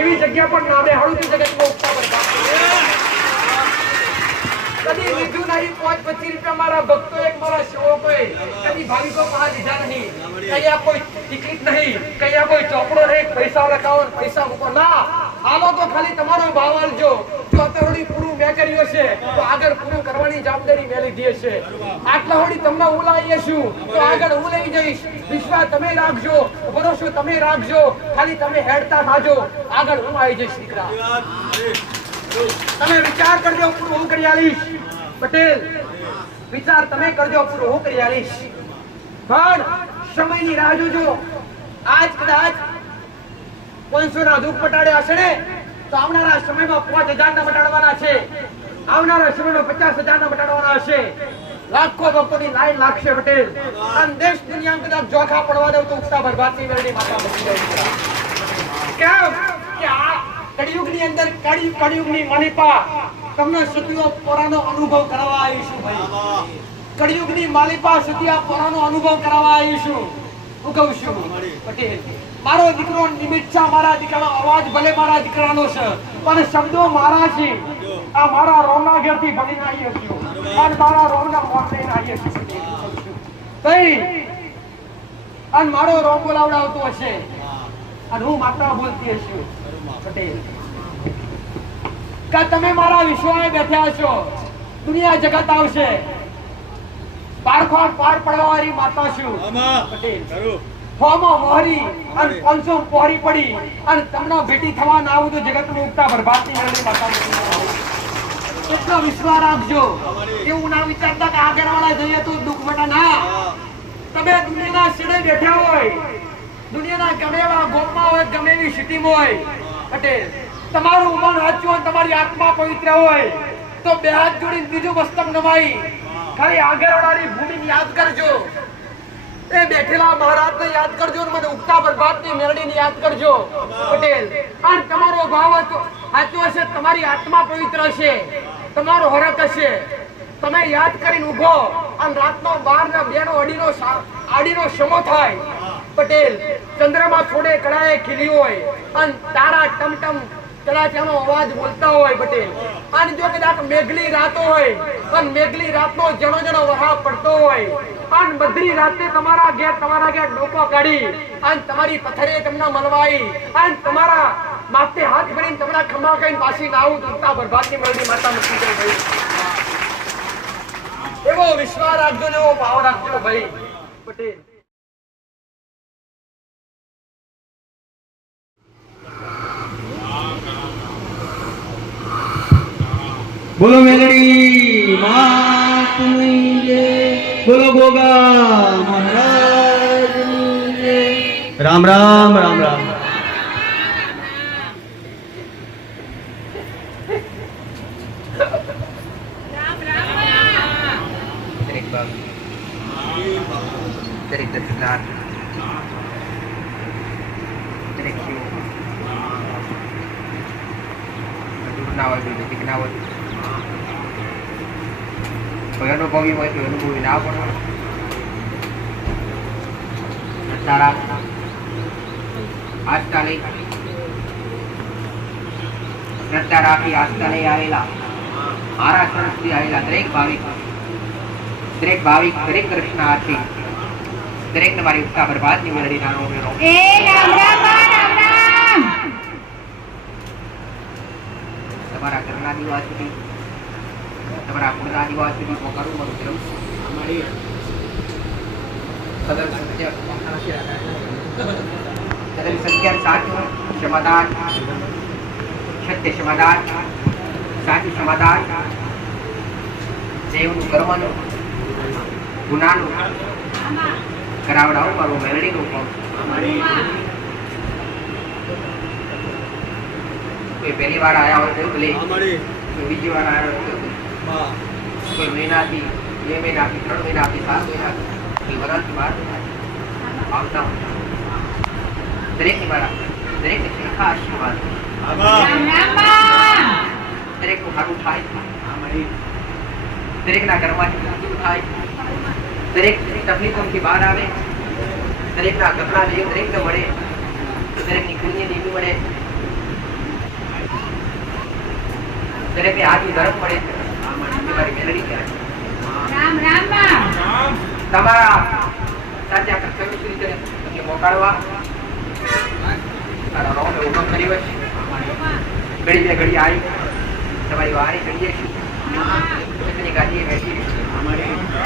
એવી જગ્યા પર ના બેહાડું તે જગતમાં ઉગતા બરબાદ કદી લીધું નહીં 5-25 રૂપિયા મારા ભક્તો એક મારા સેવકોએ કદી ભાવિકો પાસે લીધા નહીં કયા કોઈ ટિકિટ નહીં કયા કોઈ ચોપડો નહીં પૈસા લખાવો પૈસા મૂકો ના હાલો તો ખાલી તમારો ભાવ આલજો જો અત્યાર પૂરું મેં કર્યું છે તો આગળ પૂરું કરવાની જવાબદારી મેં લીધી હશે આટલા હોડી તમને હું લાવીએ છું તો આગળ હું લઈ જઈશ વિશ્વાસ તમે રાખજો ભરોસો તમે રાખજો ખાલી તમે હેડતા થાજો આગળ હું આવી જઈશ દીકરા તમે વિચાર કરજો પૂરું હું કરી આલીશ પટેલ વિચાર તમે કરજો પૂરું હું કરી આલીશ પણ સમયની રાહ જોજો આજ કદાચ 500 ના દુઃખ પટાડ્યા હશે ને તો આવનારા સમયમાં 5000 ના પટાડવાના છે આવનારા સમયમાં 50000 ના પટાડવાના હશે લાખો ભક્તોની લાઈન લાગશે પટેલ અને દેશ દુનિયામાં કદાચ જોખા પડવા દઉં તો ઉગતા બરબાદની વેલની માતા બચી જાય કેમ કે આ કળિયુગની અંદર કળિયુગની માલિપા તમને સતીઓ પોરાનો અનુભવ કરાવવા આવીશું ભાઈ કળિયુગની માલિપા સતીયા પોરાનો અનુભવ કરાવવા આવીશું હું કહું છું પટેલ મારો દીકરો નિમિત્ત છે મારા દીકરાનો અવાજ ભલે મારા દીકરાનો છે પણ શબ્દો મારા છે આ મારા રોમના ઘેરથી ભણીને આવીએ છું અને મારા રોમના મોત લઈને આવીએ છું ભાઈ અને મારો રોમ બોલાવડાવતો હશે અને હું માતા બોલતી હશું પટેલ કે તમે મારા વિશ્વાએ બેઠા છો દુનિયા જગત આવશે પારખોડ પાર પડવાવાળી માતા છું પટેલ ફોમો મોહરી અને 500 પોહરી પડી અને તમને ભેટી થવા ના આવું તો જગતનું ઉગતા બરબાદની વેલની માતા કેટલો વિશ્વાસ રાખજો એવું ના વિચારતા કે આગળ વાળા જઈએ તો દુઃખ મટા ના તમે દુનિયાના છેડે બેઠા હોય દુનિયાના ગમે એવા ગોપમાં હોય ગમે એવી સિટીમાં હોય પટેલ તમારું મન સાચું અને તમારી આત્મા પવિત્ર હોય તો બે હાથ જોડીને બીજું મસ્તક નમાઈ ખાલી આગળવાળાની ભૂમિને યાદ કરજો એ બેઠેલા મહારાજને યાદ કરજો અને મને ઉગતા બરબાદની મેરડીને યાદ કરજો પટેલ અને તમારો ભાવ સાચો હશે તમારી આત્મા પવિત્ર હશે તમારો હરક હશે તમે યાદ કરીને ઉભો અને રાતનો 12 ના 2 નો આડીનો સમો થાય પટેલ ચંદ્રમાં થોડે કળાએ ખીલ્યું હોય અને તારા ટમટમ કડાચાનો અવાજ બોલતા હોય પટેલ અને જો કદાચ મેઘલી રાતો હોય અને મેઘલી રાતનો જણો જણો વહાવ પડતો હોય અને બધી રાતે તમારા ઘેર ડોકો કાઢી અને તમારી પથરે તમને મલવાઈ અને તમારા માથે હાથ ભરીને તમારા ખમા કહીને પાછી ના આવું તો બરબાદની મેળવી માતા મૂકી જાય ભાઈ એવો વિશ્વાસ રાખજો ને એવો ભાવ રાખજો ભાઈ પટેલ બોલો મેલડી માતની જય બોલો ગોગા મહારાજની જય રામ રામ રામ રામ દરેક દર્શનાર દરેક શિવ ના હોય નજીક ના હોય કોઈ અનુભવી હોય તો અનુભવી ના પણ તારા આસ્થા લઈ શ્રદ્ધા રાખી આસ્થા લઈ આવેલા મારા શરણ સુધી આવેલા દરેક ભાવિક દરેક કૃષ્ણાર્થી દરેકને મારી ઉત્સાહ બરબાદની મેળડી નાનો મેળો તમારા ઘરના દિવા સુધી તમારા કુળના દિવા સુધી પોકારું મારું કરું સત્ય સાચું સમાધાન સત્ય સમાધાન સાચું સમાધાન દેવનું કર્મનું ગુનાનું કરાવડાવું મારું મેળડીનું કામ કોઈ પહેલી વાર આયા હોય તો ભલે કોઈ બીજી વાર આવ્યા હોય તો કોઈ મહિનાથી 2 મહિનાથી 3 મહિનાથી 7 મહિનાથી કોઈ વર્ષથી 12 આવતા દરેકની મારા દરેકને સરખા આશીર્વાદ દરેકનું સારું થાય દરેકના ઘરમાંથી સારું થાય દરેક તકલીફોથી બહાર આવે દરેકના ઘરના દેવ દરેકને મળે દરેકની પુણ્ય દેવી મળે દરેકને હાથની ધરમ પડે છે. તમારી મેલડી કહેવાય. રામ રામ માં તમારા સાચા કર્તવ્ય શ્રી છે તમને મોકળવા તારા રોમે હુકમ કર્યો છે. ઘડી બે ઘડી આવી તમારી વાણી કરીએ છીએ ગાડીએ બેસી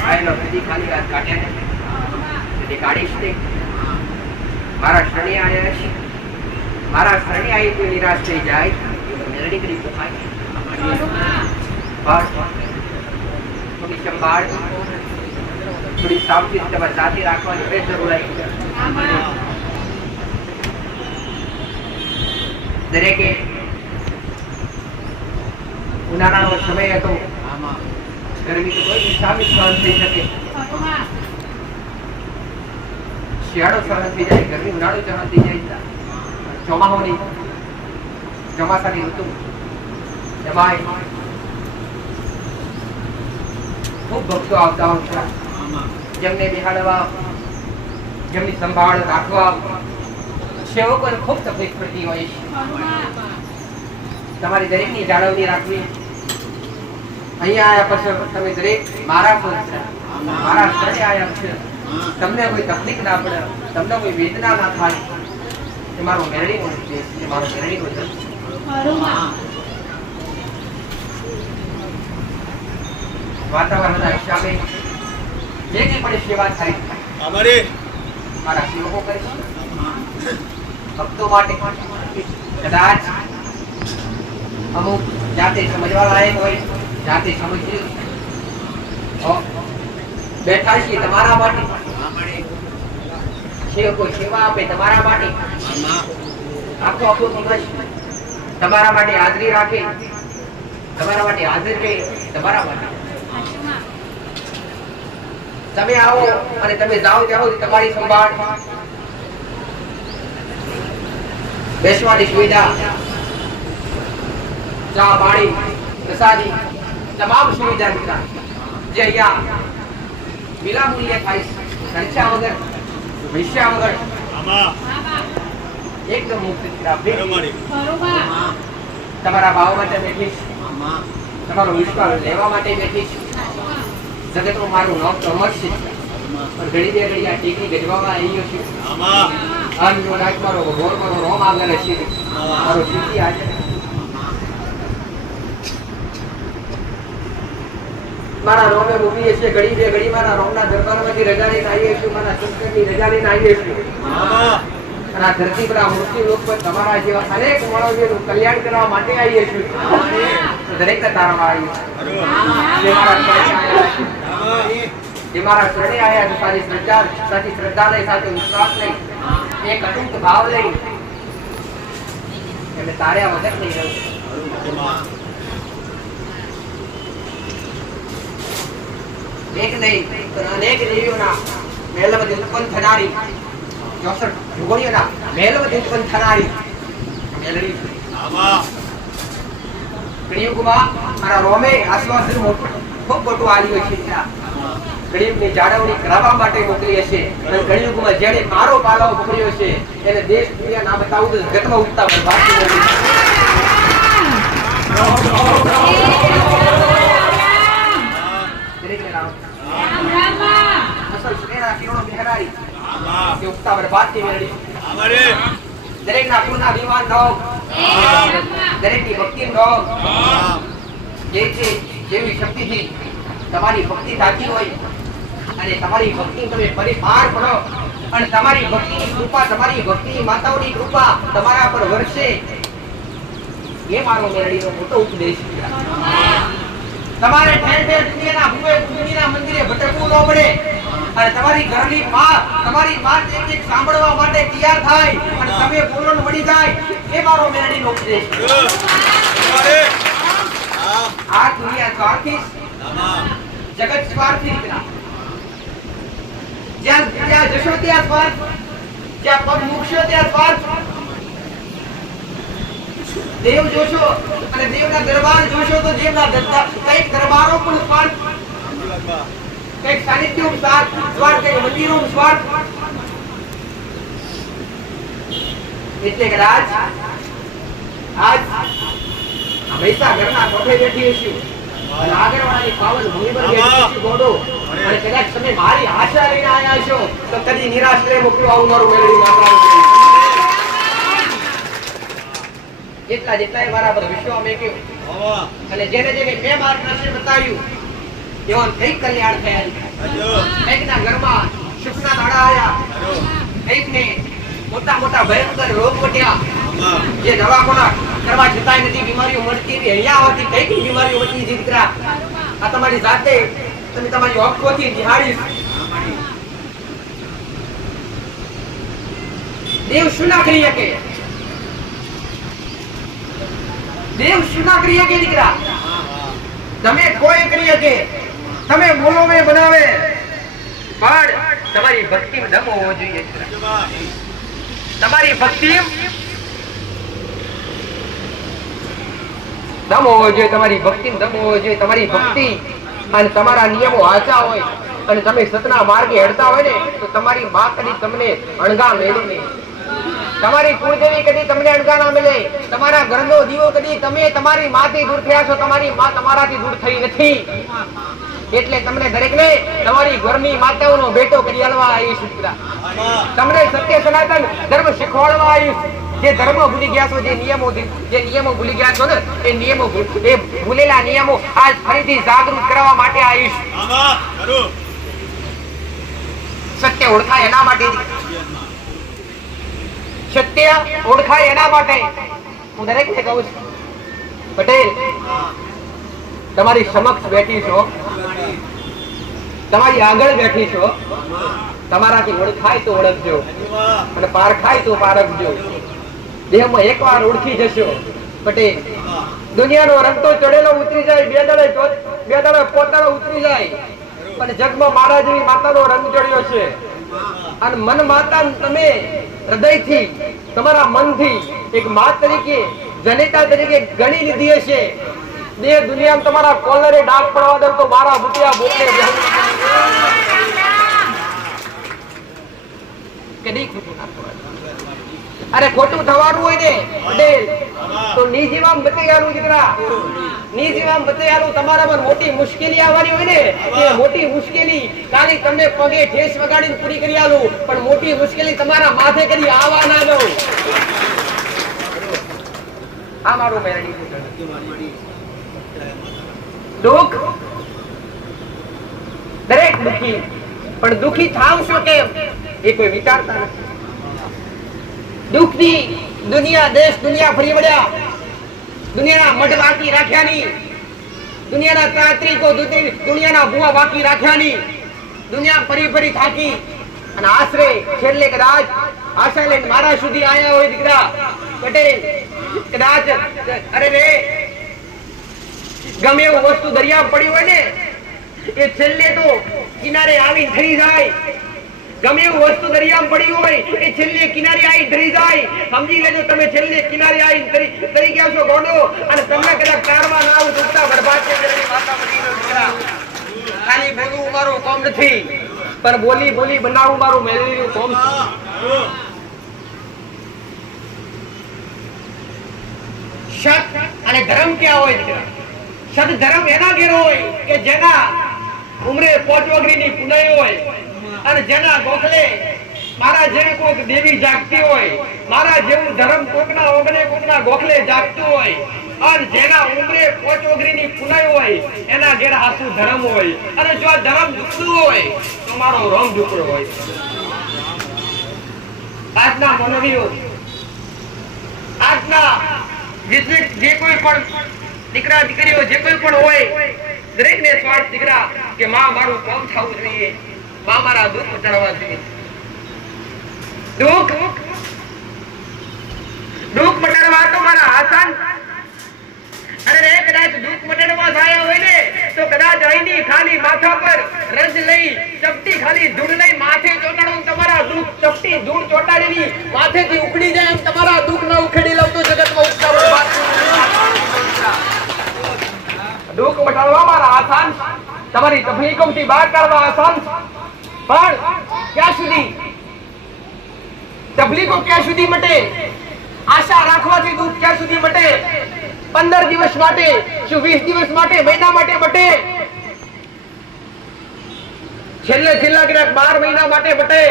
આવેલો બધી ખાલી વાત કાઢ્યા ને કાઢીશ તે મારા શરણે આવ્યા છે. મારા શરણે આવી કોઈ નિરાશ થઈ જાય મેલડી કરી પોખાય. થોડી સંભાળ થોડી સાવચેતી તમારે સાથે રાખવાની પ્રેશર બોલાય. દરેકે ઉનાળાનો સમય હતો. ગરમી તો કોઈ હિસાબે સહન થઈ શકે. શિયાળો સહન થઈ જાય, ગરમી ઉનાળો સહન થઈ જાય. ચોમાસાની ઋતુ એમાં ખૂબ ભક્તો આવતા હોય છે. જેમને બિહાડવા જેમની સંભાળ રાખવા સેવકોને ખૂબ તકલીફ પડતી હોય છે. તમારી દરેકની જાળવણી રાખવી. અહીંયા આવ્યા પછી તમે દરેક મારા શરણે આવ્યા છે. તમને કોઈ તકલીફ ના પડે, તમને કોઈ વેદના ના થાય. એ મારો મેળવીનો ઉદ્દેશ છે, મારો મેળવીનો ઉદ્દેશ. વાતાવરણના હિસાબે જે કંઈ પણ સેવા થાય મારા સેવકો કરે છે. ભક્તો માટે કદાચ અમુક જાતે સમજવા લાયક હોય, જાતે સમજીએ બેઠા છીએ તમારા માટે. સેવકો સેવા આપે તમારા માટે. આખો દિવસ તમારા માટે હાજરી રાખે, તમારા માટે હાજર રહે, તમારા માટે. તમે આવો અને તમે જાઓ ત્યાં સુધી તમારી સંભાળ, બેસવાની સુવિધા, ચા પાણી પ્રસાદી તમામ સુવિધા મિત્ર જે અહીંયા વિનામૂલ્યે થાય છે. ખર્ચા વગર, પૈસા વગર, એકદમ મુક્ત. તમારા ભાવ માટે બેઠી છું, તમારો વિશ્વાસ લેવા માટે બેઠી છું. જગતમાં મારું નામ તો અમર છે, પણ ઘડી બે ઘડી આ ટીકડી ગજવામાં આવી ગયો છે. આનો રાજ મારો ભગવાન મારો રોમ આગળ છે, મારો સિદ્ધિ આજે મારા રોમે મૂકીએ છીએ. ઘડી બે ઘડી મારા રોમના દરબારમાંથી રજા લઈને આવીએ છીએ, મારા સંસ્કૃતની રજા લઈને આવીએ છીએ. અને આ ધરતી પર આ મૃત્યુ લોક પર તમારા જેવા અનેક માનવીઓનું કલ્યાણ કરવા માટે આવીએ છીએ. દરેક તારામાં આવીએ જે મારા શરણે આવ્યા છે, સારી શ્રદ્ધા, સાચી શ્રદ્ધા લઈ, સાચો વિશ્વાસ લઈ, એક અટૂટ ભાવ લઈ એટલે તાર્યા વગર નહીં રહ્યું. એક નહીં પણ અનેક દેવીઓના મેલમાંથી ઉત્પન્ન થનારી, 64 યુગોનીઓના મેલમાંથી ઉત્પન્ન થનારી મેલડી કળિયુગમાં મારા રોમે આશ્વાસન ખૂબ મોટું આલ્યું છે. કળિયુગની જાળવણી કરાવવા માટે મોકલી હશે. અને કળિયુગમાં જેણે મારો પાલવ પકડ્યો છે એને દેશ દુનિયા ના બતાવું તો જગતમાં ઉઠતા બરબાદ થઈ ગયું. દરેકના કુળના વિવાન નો, દરેકની ભક્તિ નો, જે છે જેવી શક્તિથી તમારી ભક્તિ થતી હોય અને તમારી ભક્તિ તમે પરિપાર પડો અને તમારી ભક્તિની કૃપા, તમારી ભક્તિની માતાઓની કૃપા તમારા પર વરસે, એ મારો મેરડીનો મોટો ઉપદેશ છે. તમારે ઠેર ઠેર દુનિયાના ભૂવે દુનિયાના મંદિરે ભટકવું ન પડે અને તમારી ઘરની માં, તમારી માં એક સાંભળવા માટે તૈયાર થાય અને તમે પૂર્ણ મળી જાય, એ મારો મેરડીનો ઉપદેશ છે. આ દુનિયા સ્વાર્થી, જગત સ્વાર્થી નીકળ્યા. જ્યાં જશો ત્યાં સ્વાર્થ, જ્યાં પગ મૂકશો ત્યાં સ્વાર્થ. દેવ જોશો અને દેવના દરબાર જોશો તો દેવના કઈક દરબારો પણ સ્વાર્થ, કઈક સાનિધ્ય સ્વાર્થ, કઈક મંદિરો સ્વાર્થ. એટલે કદાચ આજ પૈસા ઘરના કોઠે બેઠી હશે અને આગળવાળાની પાવન ભૂમિ પર બેઠી હશે ગોડો અને કદાચ તમે મારી આશા લઈને આવ્યા છો તો કદી નિરાશ રે મોકલો આવું મારું મેળવી માતા જેટલા મારા પર વિશ્વાસ મેં કેવું અને જેને મેં માર્ગદર્શન બતાવ્યું એવા કઈક કલ્યાણ થયા કઈકના ઘરમાં સુખના દાડા આવ્યા કઈકને મોટા ભયંકર રોગ મટ્યા જે દવાખાના કરવા છતાંય નથી બીમારીઓ મળતી હતી અહીંયા આવતી કઈક બીમારીઓ મટી દીકરા આ તમારી જાતે તમે તમારી આંખોથી નિહાળી દેવ શું ના કરી શકે દેવ શું ના કરી શકે દીકરા તમે કોઈ કરી શકે તમે બોલો મેં બનાવે પણ તમારી ભક્તિ દમ હોવો જોઈએ તમારી ભક્તિ દમ હોવો જોઈએ તમારી ભક્તિ દમ હોવો જોઈએ તમારી ભક્તિ અને તમારા નિયમો આચા હોય અને તમે સતના માર્ગે હેડતા હોય ને તો તમારી માં કદી તમને અણગા મેળે નહીં તમારી કુળદેવી કદી તમને અણગા ના મળે તમારા ઘરનો દીવો કદી તમે તમારી માથી દૂર થયા છો તમારી માં તમારાથી દૂર થઈ નથી એટલે તમને દરેકને તમારી ઘરની માતાઓનો ભેટો કરી આલવા આવીશ તમને સત્ય સનાતન ધર્મ શીખવાડવા આવીશ જે ધર્મ ભૂલી ગયા છો જે નિયમો ભૂલી ગયા છો ને એ નિયમો એ ભૂલેલા નિયમો આજ ફરીથી જાગૃત કરવા માટે આવીશ સત્ય ઓળખાય એના માટે સત્ય ઓળખાય એના માટે હું દરેકને કહું છું પટેલ તમારી સમક્ષ બેઠી છો તમારી આગળ બેઠી છો તમારાથી ઓળખાય તો ઓળખજો અને પારખાય તો પારખજો દેહમાં એકવાર ઓળખી જશો પટેલ દુનિયાનો રંગ તો ચડેલો ઉતરી જાય બે દાડે પોતાનો ઉતરી જાય અને જગમાં મારા જેવી માતાનો રંગ ચડ્યો છે અને મન માતા તમે હૃદયથી તમારા મનથી એક માત તરીકે જનેતા તરીકે ગણી લીધી હશે દેહ દુનિયામાં તમારા કોલરે ડાઘ પડવા દે તો મારા બુટિયા બોલે કદી ખોટું ના થવાનું અરે ખોટું થવાનું હોય ને પટેલ તો નિજીવામ બતાવ્યાનું દીકરા નિજીવામ બતાવ્યાનું તમારામાં મોટી મુશ્કેલી આવવાની હોય ને એ મોટી મુશ્કેલી ખાલી તમને પગે ઠેસ વગાડીને પૂરી કરી આલું પણ મોટી મુશ્કેલી તમારા માથે કરી આવવા ના દો આ મારું મેરડી દુઃખ દરેક દુઃખી પણ દુઃખી થાવશો કેમ એ કોઈ વિચારતા નથી દુઃખની દુનિયા દેશ દુનિયા ફરી વળ્યા દુનિયાના મઢ બાકી રાખ્યા ની દુનિયાના તાંત્રિકો દુનિયાના ભુવા બાકી રાખ્યા ની દુનિયા ફરી થાકી અને આશરે છેલ્લે કદાચ આશા લઈને મારા સુધી આયા હોય દીકરા પટેલ કદાચ અરે રે ગમે એવું વસ્તુ દરિયા પડી હોય ને એ છેલ્લે તો કિનારે આવી થઈ જાય ગમે એવું વસ્તુ દરિયામાં પડી હોય એ છેલ્લે કિનારે આવી ધરી જાય સમજી લેજો તમે છેલ્લે કિનારે આવી ધરી ગયા છો ગોડો અને તમને કદાચ કારવા ના આવું દુખતા બરબાદ છે માતા બની દીકરા ખાલી બોલવું મારું કામ નથી પણ બોલી બનાવવું મારું મેળવીનું કામ છે સત અને ધર્મ ક્યાં હોય દીકરા સત ધર્મ એના ઘેર હોય કે જેના ઉમરે પોચવગરીની પુનાઈ હોય અને જેના ગોખલે મારા જેવી કોઈક દેવી જાગતી હોય મારા જેવું ધર્મ કોકના ઓગણે કોકના ગોખલે જાગતું હોય અને જેના ઉમરે પોચવગરીની પુનાઈ હોય એના ઘેર હાસુ ધર્મ હોય અને જો ધર્મ દુખડું હોય તો મારો રંગ દુખડો હોય આજના મનવીઓ આજના જે કોઈ પણ દીકરા દીકરીઓ જે કોઈ પણ હોય દરેક ને સ્વાર્થ દીકરા કે માં મારું કામ થવું જોઈએ માં મારા દુઃખ મટાડવા જોઈએ દુઃખ મટાડવા તો મારા આસાન અરે રે કદાચ દુઃખ મટાડવા જાય હોય ને તો કદાચ અહીંની ખાલી માથા પર રજ લઈ ચપટી ખાલી ધૂળ લઈ માથે ચોટાડું તમારા દુઃખ ચપટી ધૂળ ચોટાડીની માથેથી ઉખડી જાય એમ તમારા દુઃખ ના ઉખેડી લઉં તો જગતમાં ઉખડાવવા દુઃખ મટાડવા મારા આસાન તમારી તકલીફોથી બહાર કાઢવા આસાન પણ ક્યાં સુધી તકલીફો ક્યાં સુધી મટે આશા રાખવાથી દુઃખ ક્યાં સુધી મટે 15 દિવસ માટે, શું 20 દિવસ માટે, મહિના માટે બટે? છેલ્લા કદાચ 12 મહિના માટે બટે.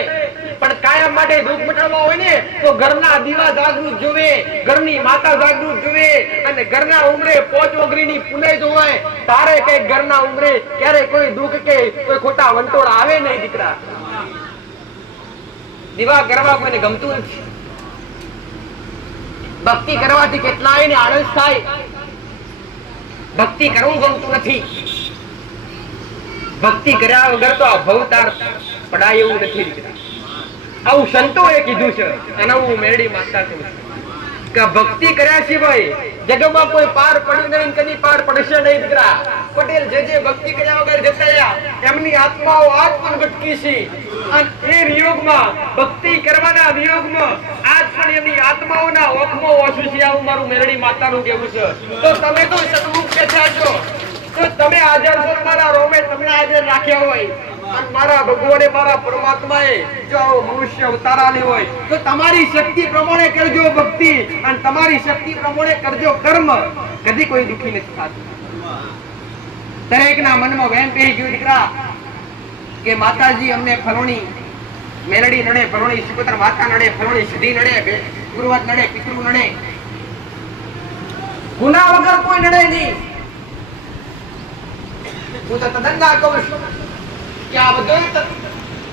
પણ કાયમ માટે દુઃખ મટાડવા હોય ને તો ઘરના દીવા જાગૃત જોવે, ઘરની માતા જાગૃત જોવે, અને ઘરના ઉમરે પોચ ઓગરીની પુલે જોવાય. તારે કઈ ઘરના ઉમરે ક્યારે કોઈ દુઃખ કે કોઈ ખોટા વંટોળ આવે નહીં દીકરા. દીવા કરવા કોઈને ગમતું નથી. ભક્તિ કરવાથી કેટલાય ને આળસ થાય. ભક્તિ કરવું ગમતું નથી. ભક્તિ કર્યા વગર તો આ ભવતાર પડાય એવું નથી દીકરા. આવું સંતોએ કીધું છે અને હું મેરડી માતા છું કે ભક્તિ કર્યા સિવાય જગમાં કોઈ પાર પડ્યું નહીં, કદી પાર પડશે નહીં દીકરા. પટેલ જે ભક્તિ કર્યા વગર જતા એમની આત્માઓ આજ પણ ભટકી છે. અને એ વિયોગમાં, ભક્તિ કરવાના વિયોગમાં આજ પણ એમની આત્માઓના ઓખમાં ઓછું છે. આવું મારું મેરડી માતાનું કહેવું છે. તો તમે તો સદમુખ બેઠા છો, તો તમે હાજર છો. મારા રોમે તમને હાજર રાખ્યા હોય અને મારા ભગવાને, મારા પરમાત્માએ જો મનુષ્ય અવતારાલી હોય તો તમારી શક્તિ પ્રમાણે કરજો ભક્તિ અને તમારી શક્તિ પ્રમાણે કરજો કર્મ. કદી કોઈ દુખી નથી થતું. દરેકના મનમાં વહેમ પહેરી ગયું દીકરા કે માતાજી અમને ફલોણી મેલડી નડે, ફલોણી સુપુત્ર માતા નડે, ફલોણી સિદ્ધિ નડે, ગુરુવત નડે, પિતૃ નડે. ગુના વગર કોઈ નડે નહીં. હું તો તદ્દન ના કહું છું કે આ બધું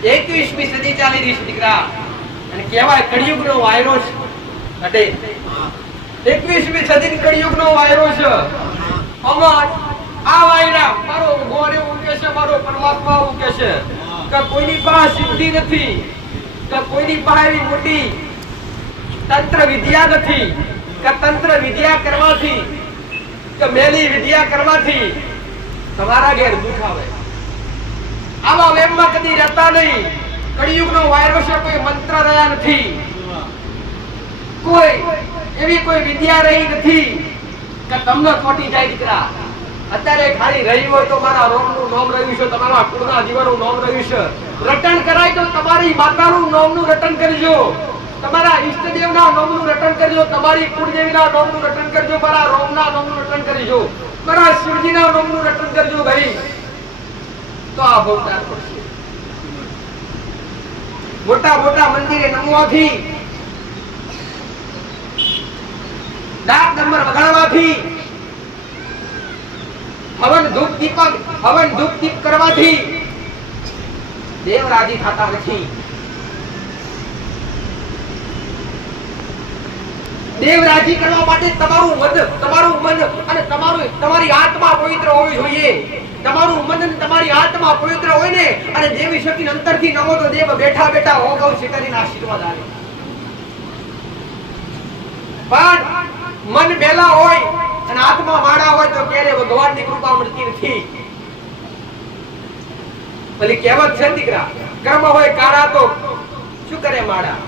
21મી સદી ચાલી રહી છે દીકરા. અને કહેવાય કળિયુગનો વાયરો છે. અટે 21મી સદી કળિયુગનો વાયરો છે. અમાર આ વાયરા મારો ભગવાન એવું કહે છે, મારો પરમાત્મા એવું કહે છે કે કોઈની પાસે સિદ્ધિ નથી, કે કોઈની પાસે એવી મોટી તંત્ર વિદ્યા નથી કે તંત્ર વિદ્યા કરવાથી કે મેલી વિદ્યા કરવાથી તમારા ઘેર દુઃખ આવે. આવા વેમમાં કદી રહેતા નહીં. કળિયુગનો વાયરો છે. કોઈ મંત્ર રહ્યા નથી, કોઈ એવી કોઈ વિદ્યા રહી નથી કે તમને ખોટી જાય દીકરા. અત્યારે ખાલી રહી હોય તો મારા રોમનું નામ રહ્યું છે, તમારા કુળના જીવનનું નામ રહ્યું છે. રટણ કરાય તો તમારી માતાનું નામનું રટણ કરજો, તમારા ઈષ્ટદેવના નામનું રટણ કરજો, તમારી કુળદેવીના નામનું રટણ કરજો, મારા રોમના નામનું રટણ કરજો, મારા શિવજીના નામનું રટણ કરજો ભાઈ. તો આ ભવતાર પડશે. મોટા મંદિરે નમવાથી, ડાક નંબર વગાડવાથી, હવન ધૂપ દીપ કરવાથી દેવ રાજી થતા નથી. દેવ રાજી કરવા માટે તમારું મન અને તમારી આત્મા પવિત્ર હોવી જોઈએ. તમારું મન અને તમારી આત્મા પવિત્ર હોય ને અને દેવી શક્તિ અંતરથી નમો તો દેવ બેઠા હોગવ શિકારીના આશીર્વાદ આવે. પણ મન બેલા હોય અને આત્મા માડા હોય તો ક્યારે ભગવાનની કૃપા મળતી નથી. ભલે કહેવત છે દીકરા, કર્મ હોય કાળા તો શું કરે માડા,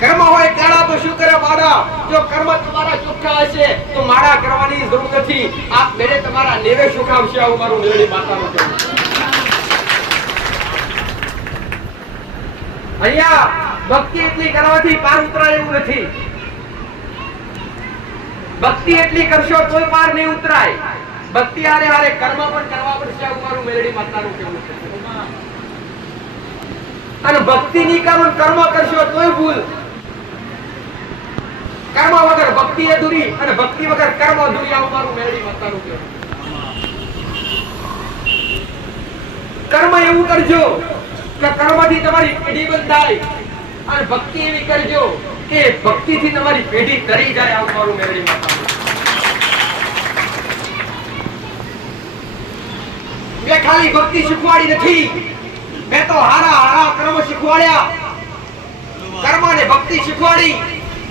કર્મ હોય કાળા તો શું કરે માડા. જો કર્મ તમારા ચોખ્ખા હશે તો માડા કરવાની જરૂર નથી. આપ મેરે તમારા નેવે સુખ આવશે. આવું મારું મેરડી માતાનું કહેવું. અહીંયા ભક્તિ એટલી કરવાથી પાર ઉતરાય એવું નથી. ભક્તિ એટલી કરશો તોય પાર નહીં ઉતરાય. ભક્તિ હારે હારે કર્મ પણ કરવા પડશે. આવું મારું મેરડી માતાનું કહેવું છે. અને ભક્તિ ની કરો, કર્મ કરશો તોય ભૂલ. કર્મ વગર ભક્તિ અધૂરી અને ભક્તિ વગર કર્મ અધૂરી. આવું મારું મેરડી માતાનું કહેવું. કર્મ એવું કરજો કે કર્મથી તમારી પેઢી બંધાય અને ભક્તિ એવી કરજો કે ભક્તિથી તમારી પેઢી તરી જાય. આવું મારું મેરડી માતાનું. મેં ખાલી ભક્તિ શીખવાડી નથી, મેં તો હારા કર્મ શીખવાડ્યા. કર્મ ને ભક્તિ શીખવાડી,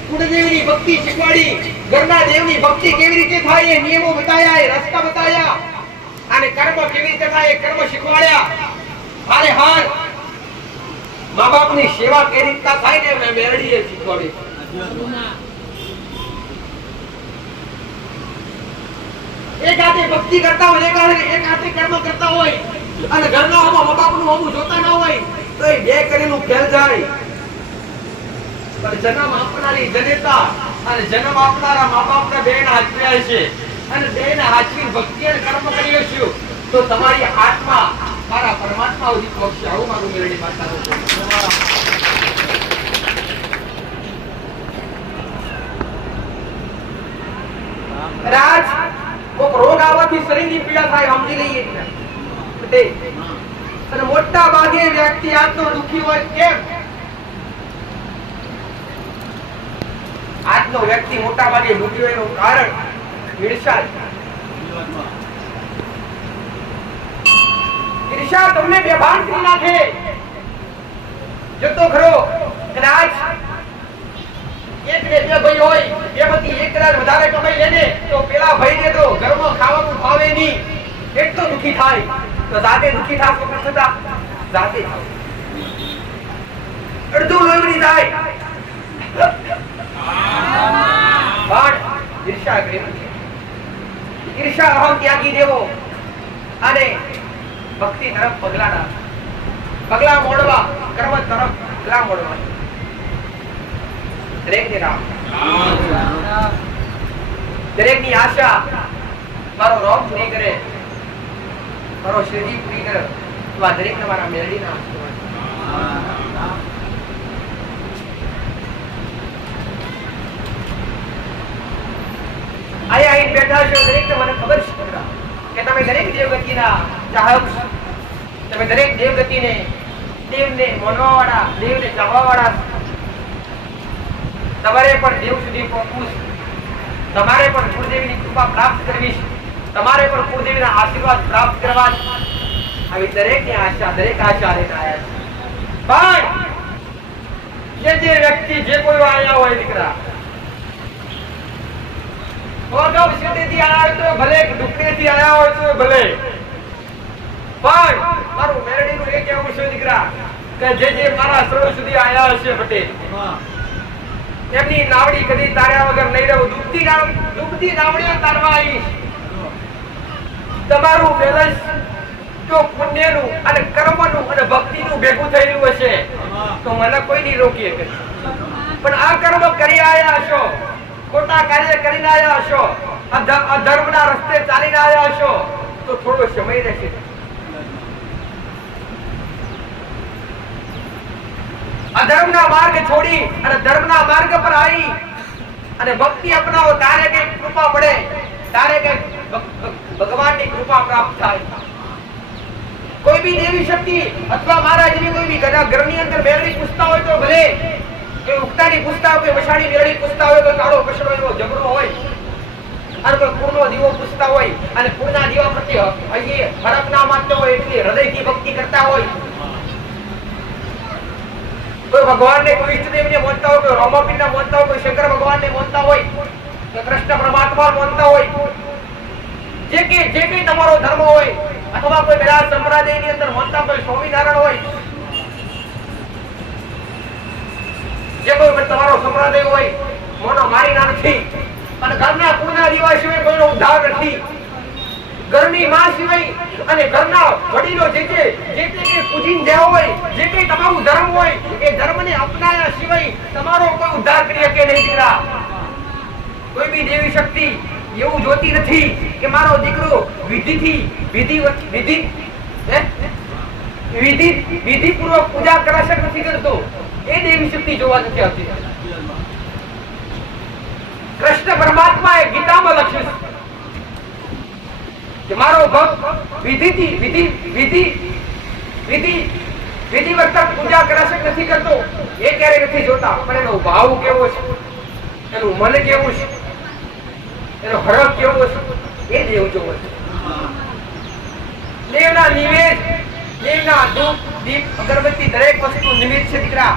કુળદેવીની ભક્તિ શીખવાડી, ઘરના દેવની ભક્તિ કેવી રીતે થાય એ નિયમો બતાવ્યા, એ રસ્તા બતાવ્યા, અને કર્મ કેવી રીતે થાય એ કર્મ શીખવાડ્યા. હારે હાર મા બાપની સેવા કેવી રીતે થાય ને મેં મેરડીએ શીખવાડી. એક હાથે ભક્તિ કરતા હોય, એક હાથે કર્મ કરતા હોય અને ઘરના મા બાપનું હોવું જોતા ના હોય તો એ બે કરેલું ફેલ જાય. પણ જન્મ આપનારી જનેતા અને જન્મ આપનારા મા બાપના બેન હાચવ્યા છે અને બેન હાચવી ભક્તિ અને કર્મ કરી હશું તો તમારી આત્મા મારા પરમાત્મા સુધી પહોંચશે. આવું મારું મેલડી માતાનું છે. રાજ કોક રોગ આવવાથી શરીરની પીડા થાય સમજી લઈએ તે અને મોટા ભાગે વ્યક્તિ આત્મો દુખી હોય કેમ? આજનો વ્યક્તિ મોટા ભાગે દુખી હોય એનું કારણ ઈર્ષા છે. ઈર્ષા તમને બેભાન કરી નાખે. જતો ખરો અને આજ એક ને બે ભાઈ હોય એમાંથી એક કદાચ વધારે કમાઈ લે ને તો પેલા ભાઈને તો ઘરમાં ખાવાનું ભાવે નહીં એટલો દુખી થાય. તો જાતે દુખી થાશો કે થતા જાતે અડધું લોહી જાય પણ ઈર્ષા કરે. ઈર્ષા અહમ ત્યાગી દેવો અને ભક્તિ તરફ પગલા મોડવા કર્મ તરફ પગલા મોડવા. દરેક ની આશા મારો રોગ પૂરી કરે, મારો શ્રીજી પૂરી કરે. તો આ દરેક તમારા મેલડી ના અહીં બેઠા છો દરેક મને ખબર છે કે તમે દરેક દેવગતિના ચાહક છો. તમે દરેક દેવગતિને દેવને માનવા વાળા દેવને ચાહવા વાળા. તમારે પણ દેવ સુધી પહોંચવું છે. તમારે પણ કુળદેવીની કૃપા પ્રાપ્ત કરવી છે. તમારે પણ કુળદેવીના આશીર્વાદ પ્રાપ્ત કરવા છે. આવી દરેકની આશા દરેક આશા લઈને આવ્યા છે. પણ જે વ્યક્તિ જે કોઈ આવ્યા હોય દીકરા ગૌરવ સિદ્ધિથી આવ્યા હોય તો ભલે, ડુકડીથી આવ્યા હોય તો ભલે, પણ મારું મેરડીનું એક એવું છે દીકરા કે જે મારા સર્વ સુધી આવ્યા હશે પટેલ એમની નાવડી કદી તાર્યા વગર નહીં રહું. ડૂબતી નાવડીઓ તારવા આવીશ. તમારું બેલેન્સ જો પુણ્યનું અને કર્મનું અને ભક્તિનું ભેગું થયેલું હશે તો મને કોઈ નહીં રોકી શકે. પણ આ કર્મ કરી આવ્યા હશો, ખોટા કાર્ય કરીને આવ્યા હશો, અધર્મના રસ્તે ચાલીને આવ્યા હશો તો થોડો સમય રહેશે. અધર્મના માર્ગ છોડી અને ધર્મના માર્ગ પર આવી અને ભક્તિ અપનાવો તારે કઈ કૃપા મળે, તારે કઈ ભગવાનની કૃપા પ્રાપ્ત થાય. કોઈ બી દેવી શક્તિ અથવા મારા જેવી કોઈ બી ઘરની અંદર મેળડી પૂછતા હોય તો ભલે, કોઈ ઉક્તાની પૂછતા હોય, કોઈ વસાણી મેળડી પૂછતા હોય, કોઈ કાળો કચરો એવો જબરો હોય અને કોઈ કુળનો દીવો પૂછતા હોય અને કુળના દીવા પ્રત્યે હજી હરખ ના માનતો હોય એટલી હૃદયથી ભક્તિ કરતા હોય. કોઈ ભગવાનને કોઈ ઈષ્ટદેવને માનતા હોય, કોઈ રોમાપીરને માનતા હોય, કોઈ શંકર ભગવાનને માનતા હોય, કોઈ કૃષ્ણ પરમાત્મા માનતા હોય, જે કઈ તમારો ધર્મ હોય અથવા કોઈ બેરા સંપ્રદાયની અંદર માનતા હોય, સ્વામિનારાયણ હોય, જે કોઈ તમારો સંપ્રદાય હોય મોનો મારી ના નથી અને ઘરના કુળના દીવા સિવાય કોઈનો ઉદ્ધાર નથી. ઘરની માં સિવાય અને ઘરના વડીલો જે પૂજીને જ્યાં હોય, જે કઈ તમારું ધર્મ હોય એ ધર્મને અપનાયા સિવાય તમારો કોઈ ઉદ્ધાર કરી શકે નહીં દીકરા. કોઈ બી દેવી શક્તિ એવું જોતી નથી કે મારો દીકરો વિધિપૂર્વક પૂજા કરાશે નથી કરતો. એ દેવી શક્તિ જોવા નથી આવતી. કૃષ્ણ પરમાત્મા એ ગીતામાં લખ્યું છે કે મારો ભક્ત વિધિવત પૂજા કરાશે નથી કરતો. એ ક્યારે નથી જોતા, પણ એનો ભાવ કેવો છે, એનું મન કેવું છે, એનો હરખ કેવો છે એ દેવ જોવો છે. દેવના નિવેદ, દેવના ધૂપ, દીપ, અગરબત્તી દરેક વસ્તુ નિમિત્ત છે દીકરા.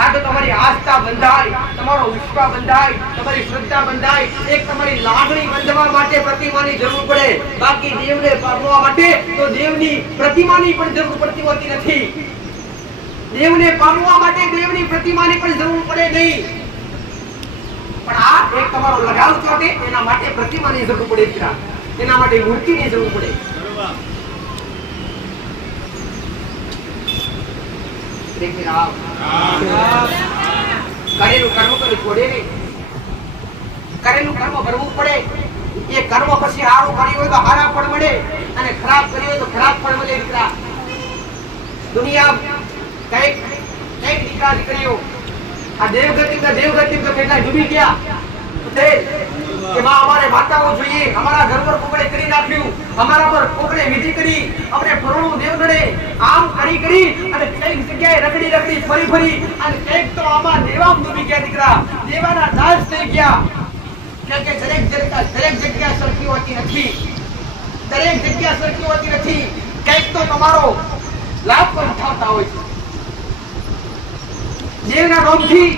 આ તો તમારી આસ્થા બંધાય, તમારો વિશ્વાસ બંધાય, તમારી શ્રદ્ધા બંધાય, એક તમારી લાગણી બંધવા માટે પ્રતિમાની જરૂર પડે. બાકી દેવને પામવા માટે તો દેવની પ્રતિમાની પણ જરૂર પડતી હોતી નથી. દેવને પામવા માટે દેવની પ્રતિમાની પણ જરૂર પડે નહીં. પણ આ એક તમારો લગાવ ચોટે એના માટે પ્રતિમાની જરૂર પડે દીકરા. એના માટે મૂર્તિની જરૂર પડે. કરેલું કર્મ કોઈ છોડે નહીં. કરેલું કર્મ ભરવું પડે. એ કર્મ પછી સારું કર્યું હોય તો સારા ફળ મળે અને ખરાબ કર્યું હોય તો ખરાબ ફળ મળે. દીકરા દુનિયા કઈક કઈક દીકરા દીકરીઓ આ દેવગતિ તો કેટલા ડૂબી ગયા કે માં અમારે માતાઓ જોઈએ, અમારા ઘર પર કોકડે કરી નાખ્યું, અમારા પર કોકડે વિધિ કરી, અમને પરણું દેવગણે આમ કરી અને કઈક જગ્યાએ રખડી ફરી અને કઈક તો આમાં દેવામાં ડૂબી ગયા. દીકરા દેવાના દાસ થઈ ગયા. કે દરેક જગ્યા સરખી હોતી નથી, દરેક જગ્યા સરખી હોતી નથી. કઈક તો તમારો લાભ પણ ઉઠાવતા હોય છે. દેવના નામથી,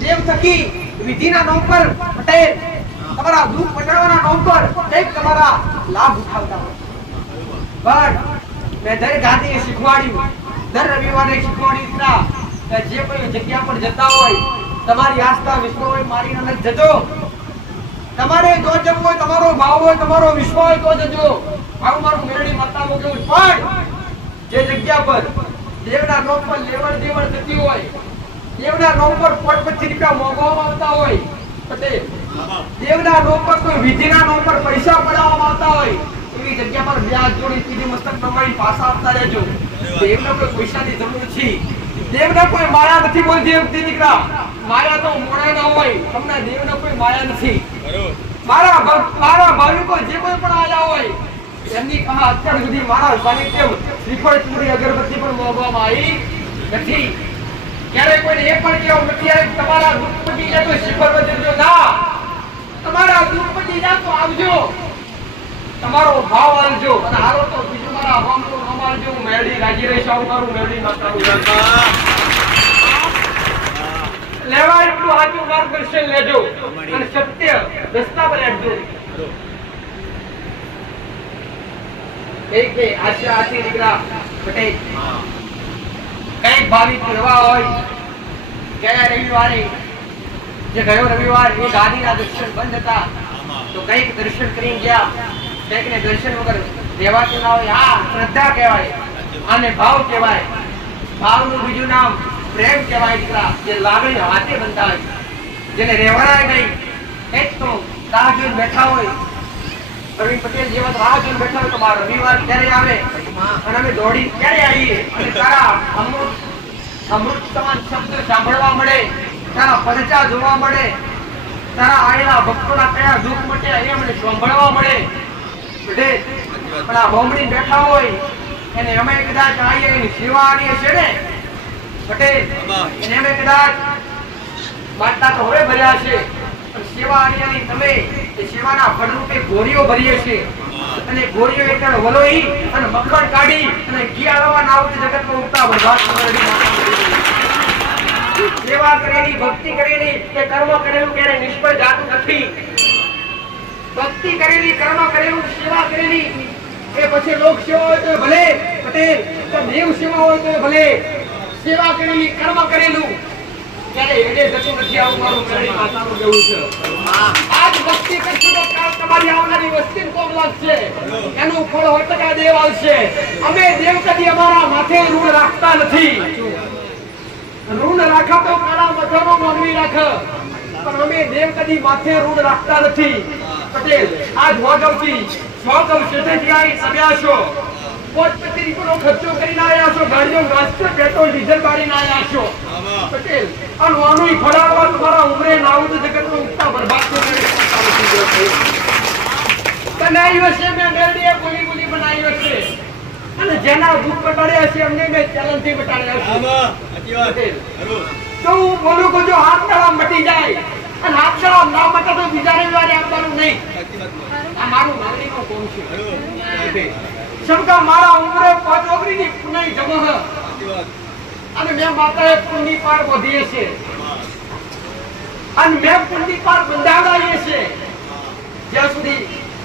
દેવ થકી, વિધિના નામ પર પટેલ તમારા દુઃખ મટાડવાના નામ પર કઈક તમારા લાભ ઉઠાવતા હોય. પણ મેં દર ગાંધીએ શીખવાડ્યું, દર રવિવારે શીખવાડ્યું કે જે કોઈ જગ્યા પર જતા હોય તમારી આસ્થા વિશ્વ હોય મારી નજર જજો. તમારે જો જવું હોય, તમારો ભાવ હોય, તમારો વિશ્વ હોય તો જજો. મારું મેરડી માતાનું કેવું. પણ જે જગ્યા પર દેવના નામ પર લેવડ દેવડ થતી હોય, દેવના નામ પર 25 રૂપિયા મોંઘવામાં આવતા હોય પટેલ, દેવના નામ પર કોઈ વિધિના નામ પર પૈસા પડાવવામાં આવતા હોય, એવી જગ્યા પર વ્યાજ જોડી સીધી મસ્તક નમાઈ પાછા આવતા રહેજો. દેવને કોઈ પૈસાની જરૂર નથી, દેવને કોઈ માયા નથી. બોલ દેવથી દીકરા, માયા તો મોણા ના હોય, તમને દેવને કોઈ માયા નથી. મારા ભાવિકો જે કોઈ પણ આયા હોય એમની અત્યાર સુધી મારા સાનિધ્ય શ્રીફળ ચૂડી અગરબત્તી પણ મોંઘવામાં આવી નથી. ક્યારે કોઈને એ પણ કેવું નથી આવ્યું તમારા દુઃખ પતી જાય તો શ્રીફળ વધજો ના, તમારા દુઃખ પતી જાય તો આવજો, તમારો ભાવ આવજો અને હારો તો બીજું મારા ભાવનું નામ આવજો. મેળી રાજી રહી સારું મારું મેળી માતાનું લેવા એટલું સાચું માર્ગદર્શન લેજો અને સત્ય રસ્તા પર રાખજો. કે આશા આથી દીકરા પટેલ કઈક ભાવિક એવા હોય ગયા રવિવારે, જે ગયો રવિવાર એ ગાદીના દર્શન બંધ હતા તો કઈક દર્શન કરી ગયા, કઈક ને દર્શન વગર રહેવાતું ના હોય. આ શ્રદ્ધા કહેવાય અને ભાવ કહેવાય. ભાવનું બીજું નામ પ્રેમ કહેવાય. દીકરા જે લાગણી હાથે બંધાય, જેને રહેવાય નહીં એક તો રાહ જોઈને બેઠા હોય. પ્રવીણ પટેલ જેવા રાહ જોઈને બેઠા હોય તો મારો રવિવાર ક્યારે આવે અને અમે દોડી ક્યારે આવીએ અને તારા અમૃત સમાન શબ્દ સાંભળવા મળે, તારા પરચા જોવા મળે, તારા આયેલા ભક્તોના કયા દુઃખ મટે એ અમને સાંભળવા મળે. પણ આ હોમડી બેઠા હોય એને અમે કદાચ આવીએ એની સેવા આવીએ છે ને પટેલ, એને અમે કદાચ બાટલા તો હવે ભર્યા છે પણ સેવા આની તમે એ સેવાના ફળરૂપે ગોરીઓ ભરીએ છે અને ગોરીઓ એટલે વલોઈ અને મખણ કાઢી અને ઘી આલવા ના આવતી જગતમાં ઉગતા બરબાદ સેવા કરેલી, ભક્તિ કરેલી કે કર્મ કરેલું ક્યારે નિષ્ફળ જાતું નથી. ભક્તિ કરેલી, કર્મ કરેલું, સેવા કરેલી એ પછી લોક સેવા હોય તો ભલે પટેલ, તો દેવ સેવા હોય તો ભલે, સેવા કરેલી, કર્મ કરેલું ક્યારે એડે જતું નથી. આવું મારું મેરડી માતાનું કહેવું છે. આજ ભક્તિ કરશું તો કાલ તમારી આવનારી વસ્તી કોમ લાગશે, એનું ફળ 100% દેવ આવશે. અમે દેવ કદી અમારા માથે ઋણ રાખતા નથી. ઋણ રાખા તો કાળા મથાનો માનવી રાખે, પણ અમે દેવ કદી માથે ઋણ રાખતા નથી. પટેલ આજ વાગવથી શેઠેથી આવી સબ્યા છો, 25 રૂપિયાનો ખર્ચો કરીને આવ્યા છો, ગાડીઓ નાસ્તો પેટ્રોલ ડીઝલ બાળીને આવ્યા છો પટેલ. આનું ફળાવવા તમારા ઉમરે ના આવું તો જગતનો ઉગતા બરબાદ બનાવ્યો છે. મેં મેરડીએ બોલી બનાવ્યો છે અને જેના દુઃખ બટાડ્યા છે એમને મેં ચલનથી બટાડ્યા છે. તો હું બોલું કે જો હાથ તળાવ મટી જાય અને હાથ તળાવ ના મટે તો બીજા રવિવારે આપવાનું નહીં. આ મારું મેરડીનું કોમ છે. શંકા મારા ઉમરે 5 ઓગરીની પુનાઈ જમહ અને મેં માતાએ પુણ્ય પાર વધીએ છે અને મેં પુણ્ય પાર બંધાવડાવીએ છે. જ્યાં સુધી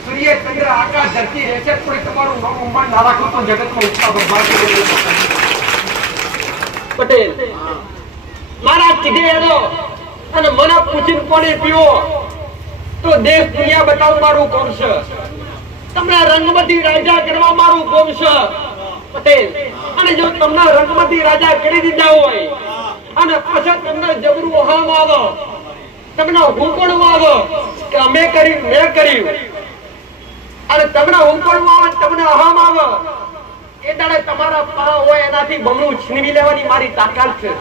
સૂર્ય ચંદ્ર આકાશ ધરતી રહે છે કોઈ તમારું નામ ઉંમર ના રાખો તો જગતમાં ઉઠતા બરબાદ પટેલ મારા કીધે એનો અને મને પૂછીને પાણી પીવો તો દેશ દુનિયા બતાવું મારું કોમ છે. તમને રંગમતી રાજા કરવા મારું કોમ છે પટેલ. અને જો તમને રંગમતી રાજા કરી દીધા હોય અને પછી તમને જબરું હામ આવે તમને હુકડવું આવે કે અમે કર્યું મેં કર્યું, અને તમને હુકડવું આવે તમને અહમ આવે, એ દાડે તમારા પા હોય એનાથી બમણું છીનવી લેવાની મારી તાકાત છે.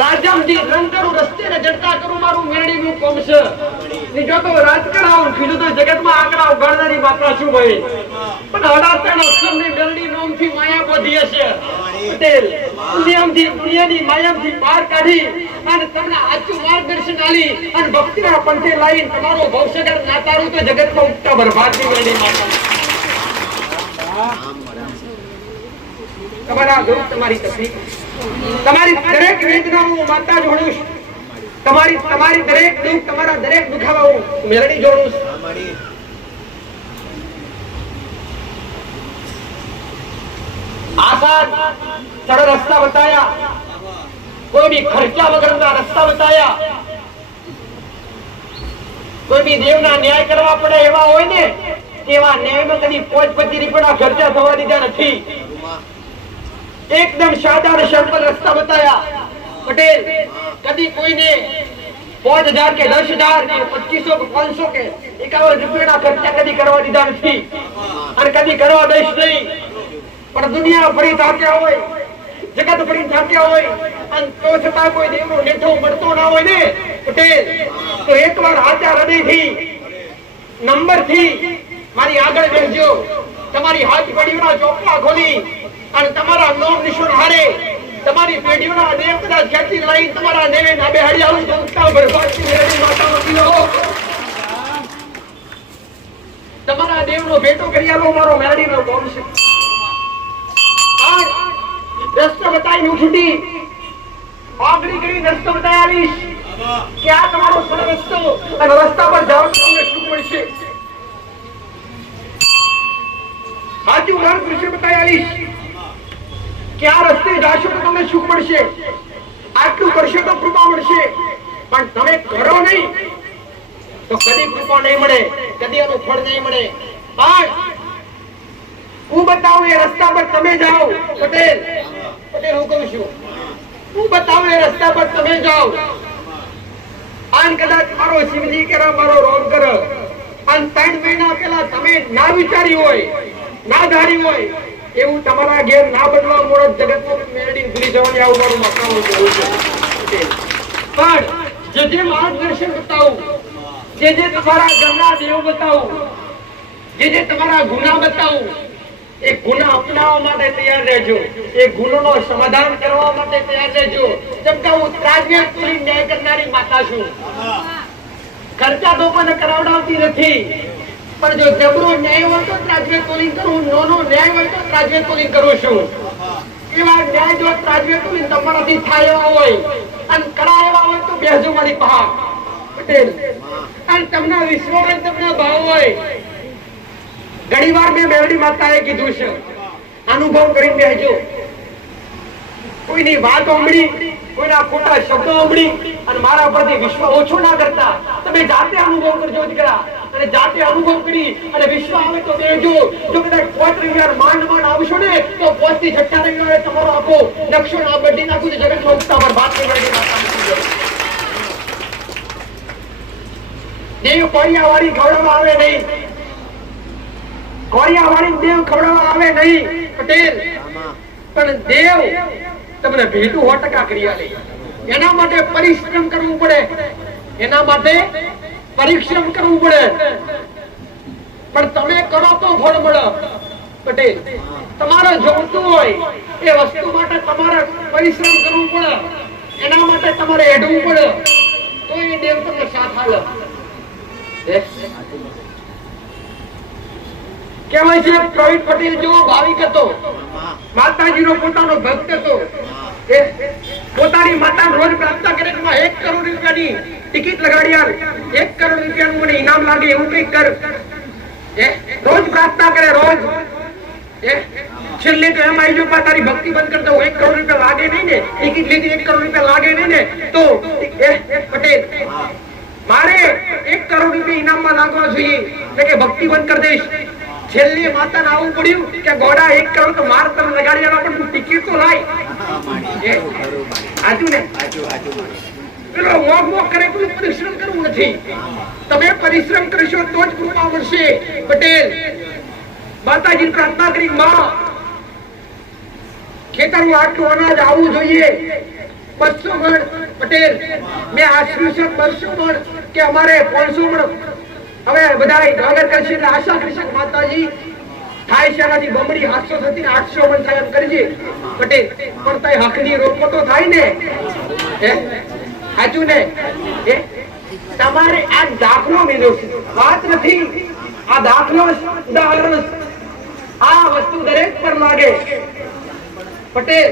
રાજમજી રંગરું રસ્તે ને જનતા કરું મારું મેળીનું કોમ છે. ની જો તો રાજકારણ કીધું તો જગતમાં આંકડા ઉગાડનારી માત્રા છું ભાઈ, પણ હડાતણ અક્ષરની મેળડી નોમથી માયા બોધી હશે પટેલ. દુનિયાની માયાથી બહાર કાઢી અને તમને આચું માર્ગદર્શન આલી અને ભક્તિના પંથે લાવી તમારો ભવસગર નાતારું તો જગતમાં ઉગતા બરબાદની મેળડી માતા. તમારા દુઃખ, તમારી તકલીફ, તમારી દરેક વેદના હું માતા જોડું છું. તમારી દરેક દુઃખ, તમારા દરેક દુખાવા હું મેળડી જોડું છું. આસાન સરળ રસ્તા બતાયા, કોઈ બી ખર્ચા વગરના રસ્તા બતાયા. કોઈ બી દેવના ન્યાય કરવા પડે એવા હોય ને તેવા ન્યાયમાં કદી 5-25 રૂપિયાના ખર્ચા થવા દીધા નથી. એકદમ સાદા અને સિમ્પલ રસ્તા બતાયા પટેલ. કદી કોઈને 5000 કે 10000 કે 2500 કે 500 કે 51 રૂપિયાના ખર્ચા કદી કરવા દીધા નથી, અને કદી કરવા દઈશ નહીં. પણ દુનિયા ફરી થાક્યા હોય, જગત ફરી થાક્યા હોય, અને તો છતાં કોઈ દેવનો નેઠો મળતો ના હોય ને પટેલ, તો એકવાર હાચા હૃદયથી નંબરથી મારી આગળ બેસજો. તમારી હાથ પેઢીઓના ચોપડા ખોલી અને તમારા નોમ નિશાન હારે તમારી પેઢીઓના દેવ કદાચ ખેતી લઈ તમારા નેવે ના બેહાડી આવું તો ઉત્તાવ બરબાદની મેળડી માતાનો કિલ્લો. તમારા દેવનો ભેટો કરી આલો મારો મેળડીનો કોમ છે. રસ્તો બતાવી હું છૂટી આગળી કરી રસ્તો બતાવી આવીશ કે આ તમારો સરળ રસ્તો, અને રસ્તા પર જાઓ તમને શું મળશે. સાચું માર્ગ વિશે બતાવી આવીશ કે આ રસ્તે જાશો તો તમને સુખ મળશે, આટલું કરશો તો કૃપા મળશે. પણ તમે કરો નહીં તો કદી કૃપા નહીં મળે, કદી એનું ફળ નહીં મળે. પણ હું બતાવું એ રસ્તા પર તમે જાઓ પટેલ. પટેલ હું કહું છું, હું બતાવું એ રસ્તા પર તમે જાઓ. આન કદાચ મારો શિવજી કરે મારો રોગ કરે, અને 3 મહિના પહેલા તમે ના વિચાર્યું હોય, ના ધાર્યું હોય એવું તમારા ઘેર ના બદલવા મોડો જગતમાં મેળડી ભૂલી જવાની આવું મારું મકાન જોવું છે. પણ જે માર્ગદર્શન બતાવું, જે તમારા ઘરના દેવ બતાવું, જે તમારા ગુના બતાવું, એ ગુના અપનાવવા માટે તૈયાર રહેજો, એ ગુનાનો સમાધાન કરવા માટે તૈયાર રહેજો. જેમ કે હું ત્રાજવેર તોલી ન્યાય કરનારી માતા છું. ખર્ચા તો પણ કરાવડાવતી નથી, પણ જો જબરો ન્યાય હોય તો ત્રાજવેર તોલી કરું, નોનો ન્યાય હોય તો ત્રાજવેર તોલી કરું છું. એવા ન્યાય જો ત્રાજવેર તોલી તમારાથી થાય એવા હોય અને કરાય એવા હોય તો બેસજો મારી પહાડ પટેલ. અને તમને વિશ્વાસ, તમને ભાવ હોય. ઘણી વાર મેં મેળડી માતાએ કીધું છે, અનુભવ કરીને બેસજો. કોઈની વાત સાંભળી, કોઈના ખોટા શબ્દો સાંભળી અને મારા પરથી વિશ્વાસ ઓછો ના કરતા તમે જાતે અનુભવ કરજો દીકરા. અને જાતે અનુભવ કરી અને વિશ્વાસ આવે તો દેજો. જો કદાચ 5 રવિવાર માંડ આવશો ને તો 5 થી 6 રવિવારે તમારો આખો નકશો ના બદલી નાખું તો જગતમાં ઉગતા પર વાત નહીં. દેવ કોરિયા વાળી ખવડાવવા આવે નહીં, કોરિયા વાળી દેવ ખવડાવવા આવે નહીં પટેલ. પણ દેવ તમને ભેટું 100% કરી આલે. એના માટે પરિશ્રમ કરવું પડે, એના માટે પરિશ્રમ કરવું પડે. પણ તમે કરો તો ફળ મળે પટેલ. તમારે જોતું હોય એ વસ્તુ માટે તમારે પરિશ્રમ કરવું પડે, એના માટે તમારે હેડવું પડે તો એ દેવ તમને સાથ આલે. કહેવાય છે પ્રવીણ પટેલ જેવો ભાવિક હતો, માતાજીનો પોતાનો ભક્ત હતો. પોતાની માતા રોજ પ્રાર્થના કરે કે 1 કરોડ રૂપિયાની ટિકિટ લગાડી આવ, 1 કરોડ રૂપિયાનું મને ઇનામ લાગે એવું કંઈક કર. રોજ પ્રાર્થના કરે, રોજ. છેલ્લે તો એમ આવી જો તારી ભક્તિ બંધ કરતો 1 કરોડ રૂપિયા લાગે નહીં ને, ટિકિટ લીધી 1 કરોડ રૂપિયા લાગે નહીં ને તો પટેલ મારે 1 કરોડ રૂપિયા ઇનામમાં લાગવા જોઈએ એટલે કે ભક્તિ બંધ કરી દઈશ. છેલ્લે માતાને આવું પડ્યું કે ગોડા 1 કરોડ તો માર તને લગાડી આવા, પણ તું ટિકિટ તો લાય. આજુ ને પેલો વોક કરે પેલું પરિશ્રમ કરવું નથી. તમે પરિશ્રમ કરશો તો જ કૃપા મળશે. પટેલ માતાજી પ્રાર્થના કરી, માં ખેતરમાં આટલું અનાજ આવવું જોઈએ 200 મણ. પટેલ મેં આશર્યું છે 200 મણ કે અમારે 500 મણ. હવે બધાય ડોલર કરશે એટલે આશા કરી શકે માતાજી થાય છે એનાથી બમણી 700 થતી 800 મણ થાય એમ કરજે. પટેલ પણ તઈ હકની રોકો તો થાય ને, હે સાચું ને? હે તમારે આ દાખલો મેળવ્યો છે, વાત નથી. આ દાખલો ઉદાહરણ, આ વસ્તુ દરેક પર લાગે. પટેલ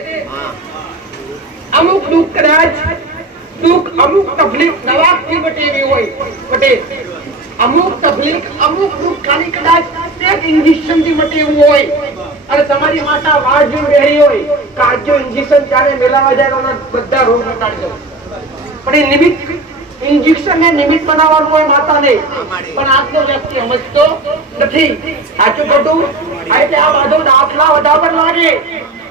અમુક દુઃખ કદાચ દુઃખ અમુક તકલીફ નવાબથી બટેવી હોય. પટેલ અમુક તકલીફ અમુક દુઃખ ખાલી કદાચ એક ઇન્જેક્શન થી મટેવું હોય. અને તમારી માતા વાળ જો બેહી હોય કાજો ઇન્જેક્શન ચાલે મેલાવા જાય તો બધા રોગ મટાડી જાય. પણ એ નિમિત્ત ઇન્જેક્શન ને નિમિત્ત બનાવવાનું હોય માતાને, પણ આજનો વ્યક્તિ સમજતો નથી. સાચું ખોટું? એટલે આ બધો દાખલા વધારે લાગે.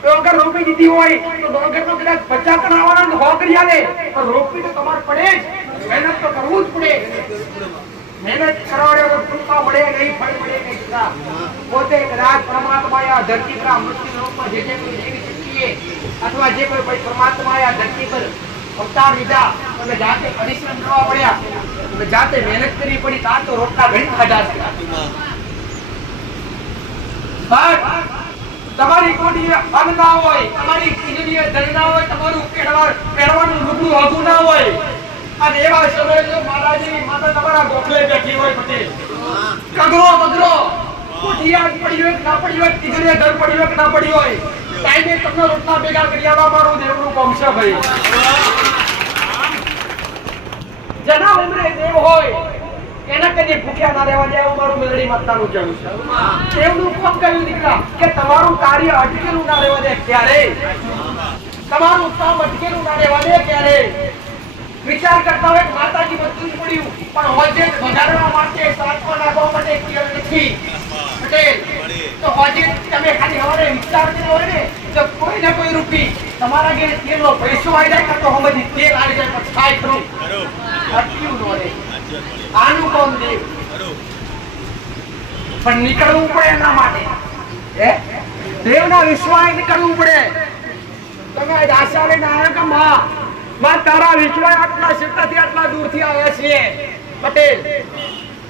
અગર રોપી દીધી હોય તો ડોંગર નો કદાચ 50 કરાવવાનો હો કરી આલે, પણ રોપી તો તમારે પડે જ. મહેનત તો કરવું જ પડે. મહેનત કરવાડે તો કૃપા મળે નહીં, ફળ મળે નહીં. પોતે કદાચ પરમાત્માએ આ ધરતી પર મૃત્યુ રૂપમાં જે કોઈ જીવી શકીએ અથવા જે કોઈ પરમાત્માએ આ ધરતી પર અવતાર લીધા અને જાતે પરિશ્રમ કરવા પડ્યા અને જાતે મહેનત કરવી પડી, તાર તો રોટલા ઘણી ખાધા છે. તમારી કોડીએ અન્ન ના હોય, તમારી ખીજડીએ ધન ના હોય, તમારું પહેરવાનું લુગડું હતું ના હોય, અને એવા સમયે જો મહારાજની માતા તમારા ગોખલે બેઠી હોય. પટેલ કગરો બગરો કોઠિયા પડી હોય ના પડી હોય, ખીજડીએ ધન પડી હોય ના પડી હોય, ટાઈમે તમને રોટલા ભેગા કરી આવવા મારું દેવનું કામ છે ભાઈ. જેના ઉમરે દેવ હોય એના કદી ભૂખ્યા ના રહેવા દે, મારું મેલડી માતાનું જન્મ છે. દેવનું કામ કર્યું દીકરા કે તમારું કાર્ય અટકેલું ના રહેવા દે. ક્યારે તમારું કામ અટકેલું ના રહેવા દે ક્યારે. વિચાર કરતા હોય માતાજી બધું જ પડ્યું પણ હોજે વધારવા માટે સાચવા નાખવા માટે ક્લિયર નથી. પટેલ તો હોજે તમે ખાલી હવારે વિચાર કર્યો હોય ને તો કોઈ ને કોઈ રૂપી તમારા ઘરે તેલનો પૈસો આવી જાય તો હમણાં તેલ આવી જાય પણ થાય ખરું અટક્યું ન રહે. આનું કોમ દેવ પણ નીકળવું પડે એના માટે. હે દેવના વિશ્વાસ નીકળવું પડે. તમે આશા લઈને આવ્યા કે માં તારા વિશ્વાસ આટલા ક્ષેત્રથી આટલા દૂરથી આવ્યા છીએ. પટેલ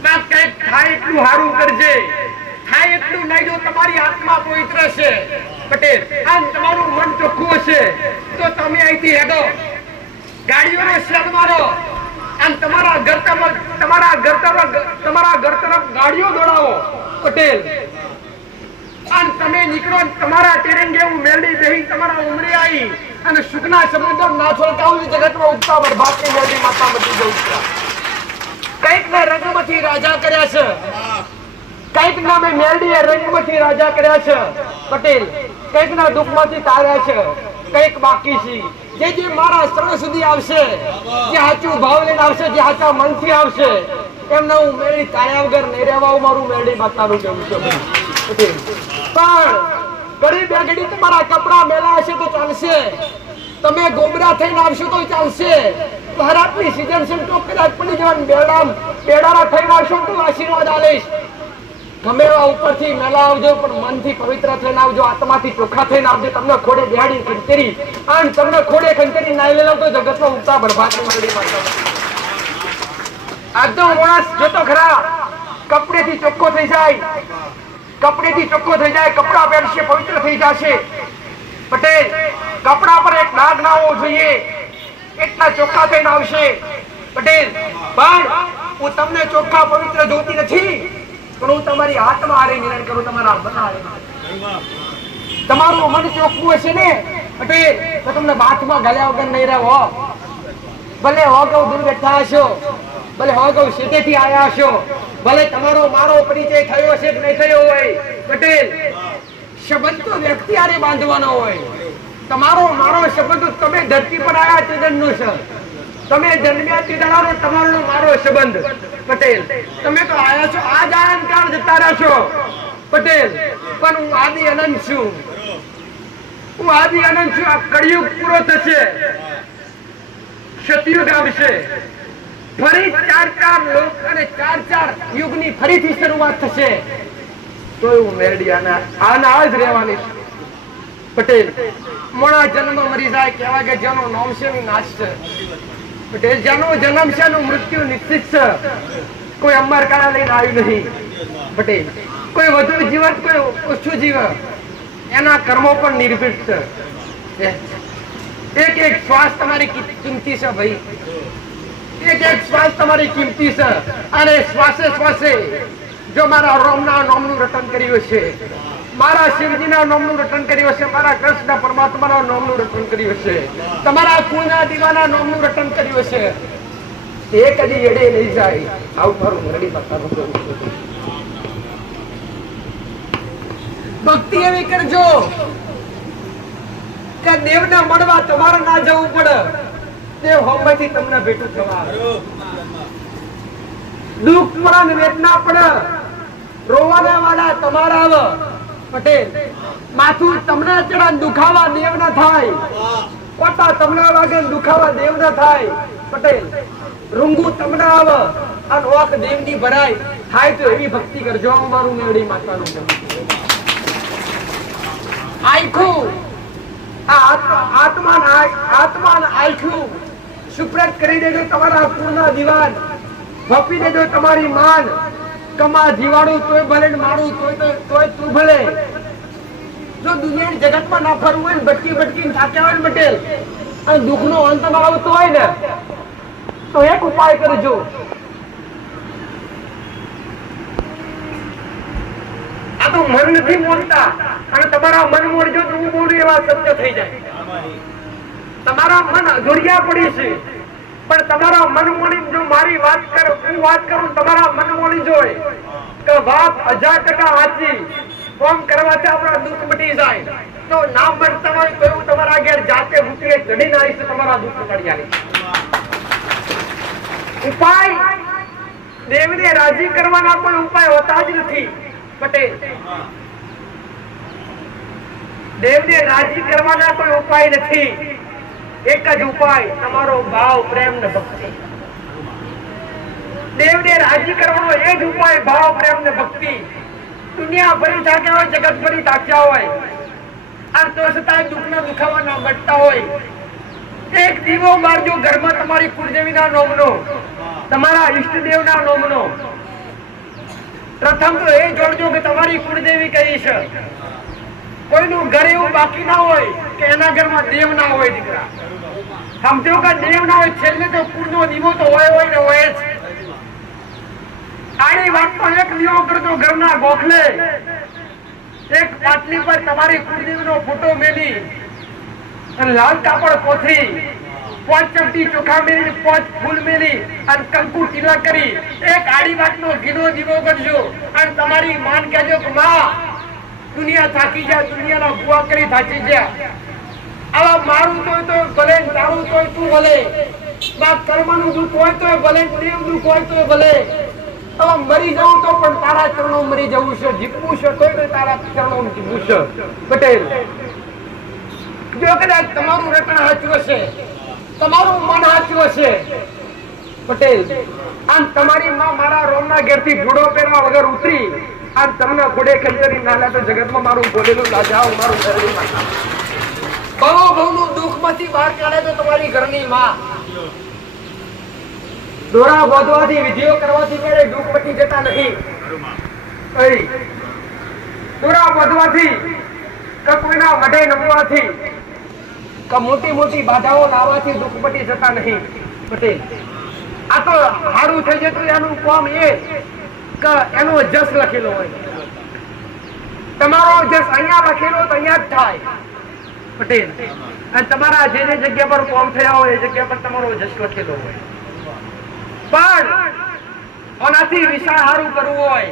ના કઈક થાય એટલું સારું કરજે, થાય એટલું નહીં. જો તમારી આત્મા પવિત્ર છે પટેલ આમ તમારું મન ચોખ્ખું હશે તો તમે અહીંથી હેડો, ગાડીઓને શેડ મારો, આમ તમારા ઘર તરફ ગાડીઓ દોડાવો. પટેલ આમ તમે નીકળો, તમારા તિરંગે હું મેલડી દેહી તમારા ઉમરે આવી અને સુખના સંબંધો ના છોડતા હું જગતમાં ઉગતા બરબાદની મેલડી માતા બધી જવું છે. કઈક ને રંગમાંથી રાજા કર્યા છે, કઈક ના મેં મેલડીએ રંગમાંથી રાજા કર્યા છે. પટેલ કઈક ના દુઃખમાંથી તાર્યા છે, કઈક બાકી છે. જે મારા શરણ સુધી આવશે, જે સાચું ભાવ લઈને આવશે, જે સાચા મનથી આવશે એમને હું મેળડી તાર્યા વગર નહીં રહેવા મારું મેળડી માતાનું કેવું છે. પણ ઘડી બે ઘડી તમારા કપડા મેલા હશે તો ચાલશે, તમે ગોબરા થઈને આવશો તો ચાલશે. ભરાટની સીઝન છે તો કદાચ પડી જવાનું બેડારા થઈને આવશો તો આશીર્વાદ આલીશ. ગમે એવા ઉપરથી મેલા આવજો પણ મનથી પવિત્ર થઈને આવજો, આત્માથી ચોખ્ખા થઈને આવજો. તમને ખોડે બેહાડી ખંચેરી અને તમને ખોડે ખંચેરી નાઈ લેલો તો જગતમાં ઉગતા બરબાદની મેળડી માતા. આજનો માણસ જોતો ખરા કપડેથી ચોખ્ખો થઈ જાય, કપડેથી ચોખ્ખો થઈ જાય, કપડા પહેરશે પવિત્ર થઈ જશે. પટેલ કપડા પર એક ડાઘ ના હોવો જોઈએ, એટલા ચોખ્ખા થઈને આવશે. પટેલ પણ હું તમને ચોખ્ખા પવિત્ર જોતી નથી, પણ હું તમારી આત્મા હારે નિર્ણય કરું, તમારા મન હારે. તમારું મન ચોખ્ખું હશે ને પટેલ તો તમને બાથમાં ગળ્યા વગર નહીં રહો. ભલે હોગવ દૂર બેઠા હશો, ભલે હોગવ સીધેથી આવ્યા હશો, ભલે તમારો મારો પરિચય થયો હશે કે નહીં થયો હોય. પટેલ સંબંધ તો વ્યક્તિ હારે બાંધવાનો હોય. તમારો મારો સંબંધ તમે ધરતી પર આવ્યા તેદનનો છે, તમે જન્મ્યા તેદનનો તમારો મારો સંબંધ. પટેલ તમે તો આયા છો, આજ આનંદ કાળ જતા રહેશો. પટેલ પણ હું આદિ અનંત છું, હું આદિ અનંત છું. આ કળિયુગ પૂરો થશે, સતયુગ આવશે, ફરી 4 લોક અને 4 યુગની ફરીથી શરૂઆત થશે, તો એવું મેરડી આના જ રહેવાની છે. પટેલ મોણા જન્મ મરી જાય કહેવાય કે જેનો નામ છે એનું નાશ છે. પટેલ જેનો જન્મ છે એનું મૃત્યુ નિશ્ચિત છે. કોઈ અમર કાળા લઈને આવ્યું નહીં. પટેલ કોઈ વધુ જીવન કોઈ ઓછું જીવન, એના કર્મો પણ નિર્ભીડ છે. એક શ્વાસ તમારી કિંમતી છે ભાઈ, એક શ્વાસ તમારી કિંમતી છે. અને શ્વાસે શ્વાસે જો મારા રામના નામનું રટન કર્યું છે, મારા શિવજીના નામનું રટન કર્યું છે, મારા કૃષ્ણ પરમાત્માના નામનું રટન કર્યું છે, તમારા કુળના દીવાના નામનું રટન કર્યું છે, એ કદી એડે નહીં જાય. આવું મારું મેરડી માતાનું કહેવું છે. ભક્તિ એવી કરજો કે દેવને મળવા તમારે ના જવું પડે, દેવ હોમથી તમને ભેટું થવા. દુઃખ પડે વેદના પડે, રોવાના વાળા તમારા આવે. પટેલ માથું તમને ચડા દુખાવા દેવ ના થાય, કોટા તમને વાગે દુખાવા દેવ ના થાય. પટેલ રૂંગુ તમને આવે અને ઓખ દેવની ભરાય થાય તો એવી ભક્તિ કરજો. મારું મેરડી માતાનું આખું આત્માન આખું સુપ્રત કરી દેજો તમારા પૂર્ણ દીવાન, ભપી દેજો તમારી માન. કમા જીવાડું તોય ભલે, મારું તોય તું ભલે. જો દુનિયાની જગતમાં ના ફરવું હોય ને, ભટકી થાક્યા હોય ને પટેલ, અને દુઃખનો અંત આવતો હોય ને, તો એક ઉપાય કરજો. આ તો મન નથી મોડતા, અને તમારા મન મોડજો તો હું બોલું એવા સત્ય થઈ જાય. તમારા મન અધૂરિયા પડી છે, પણ તમારા મન મોડી જો મારી વાત કરો, હું વાત કરું, તમારા મન મોડી જોઈ કે વાત 1000% સાચી, કોમ કરવાથી આપણા દુઃખ મટી જાય, તો ના મળતા હોય તો હું તમારા ઘેર જાતે ભૂખીએ ચડીને આવીશ, તમારા દુઃખ મટી આવીશ. ઉપાય દેવને રાજી કરવાના કોઈ ઉપાય હોતા જ નથી. પટેલ દેવને રાજી કરવાના કોઈ ઉપાય નથી. એક જ ઉપાય તમારો ભાવ, પ્રેમ ને ભક્તિ. દેવને રાજી કરવાનો એ જ ઉપાય, ભાવ, પ્રેમ ને ભક્તિ. દુનિયા ભરી થાક્યા હોય, જગત ભરી થાક્યા હોય, અને તો છતાં દુઃખના દુખાવા ના મટતા હોય, એક દીવો મારજો ઘરમાં તમારી કુળદેવીના નામનો, તમારા ઈષ્ટદેવના નામનો. પ્રથમ તો એ જોડજો કે તમારી કુળદેવી કઈ છે. કોઈનું ઘર એવું બાકી ના હોય કે એના ઘરમાં દેવ ના હોય. દીકરા સમજો કે દેવ ના હોય, છેલ્લે તો કુળનો દીવો તો હોય ને હોય જ. આની વાત તો એક દીવો કરજો ઘરના ગોખલે, એક પાટલી પર તમારી કુળદેવીનો ફોટો મેલી અને લાલ કાપડ પોથરી, 5 ચમચી ચોખા મેલી, 5 ફૂલ મેલી અને કંકુ ટીલા કરી એક આડી વાતનો ઘીનો દીવો કરજો. અને તમારી માન કહેજો કે માં, દુનિયા થાકી જાય, દુનિયાના ભૂવા કરી થાકી ગયા, આવા મારું તોય તો ભલે, તારું તોય તું ભલે, કર્મનું દુઃખ હોય તો ભલે, દેવ દુઃખ હોય તો ભલે, હવે મરી જવું તો પણ તારા ચરણો મરી જવું છે, જીતવું છે તોય તારા ચરણો જીતવું છે. પટેલ જો કદાચ તમારું રટણ સાચું હશે, તમારું મન સાચું હશે, પટેલ આમ તમારી માં મારા રોમના ઘેરથી જુડો પહેરવા વગર ઉતરી આમ તમને ખોડે ખંજરી નાલા તો જગતમાં મારું બોલેલું લાજાવ, મારું ઘરની માતા બહુનું દુઃખમાંથી બહાર કાઢે તો તમારી ઘરની માં. દોરા બોધવાથી, વિધિઓ કરવાથી ક્યારે દુઃખ મટી જતા નહીં. દોરા બોધવાથી કે કોઈના મઢે નમવાથી કે મોટી મોટી બાધાઓ લાવવાથી દુઃખ મટી જતા નહીં. પટેલ આ તો હારું થઈ જતું એનું કામ એ કે એનો જસ લખેલો હોય, તમારો જસ અહીંયા લખેલો તો અહીંયા જ થાય. પટેલ અને તમારા જે જગ્યા પર કામ થયા હોય એ જગ્યા પર તમારો જસ લખેલો હોય. પણ આનાથી વિશાળ હારું કરવું હોય,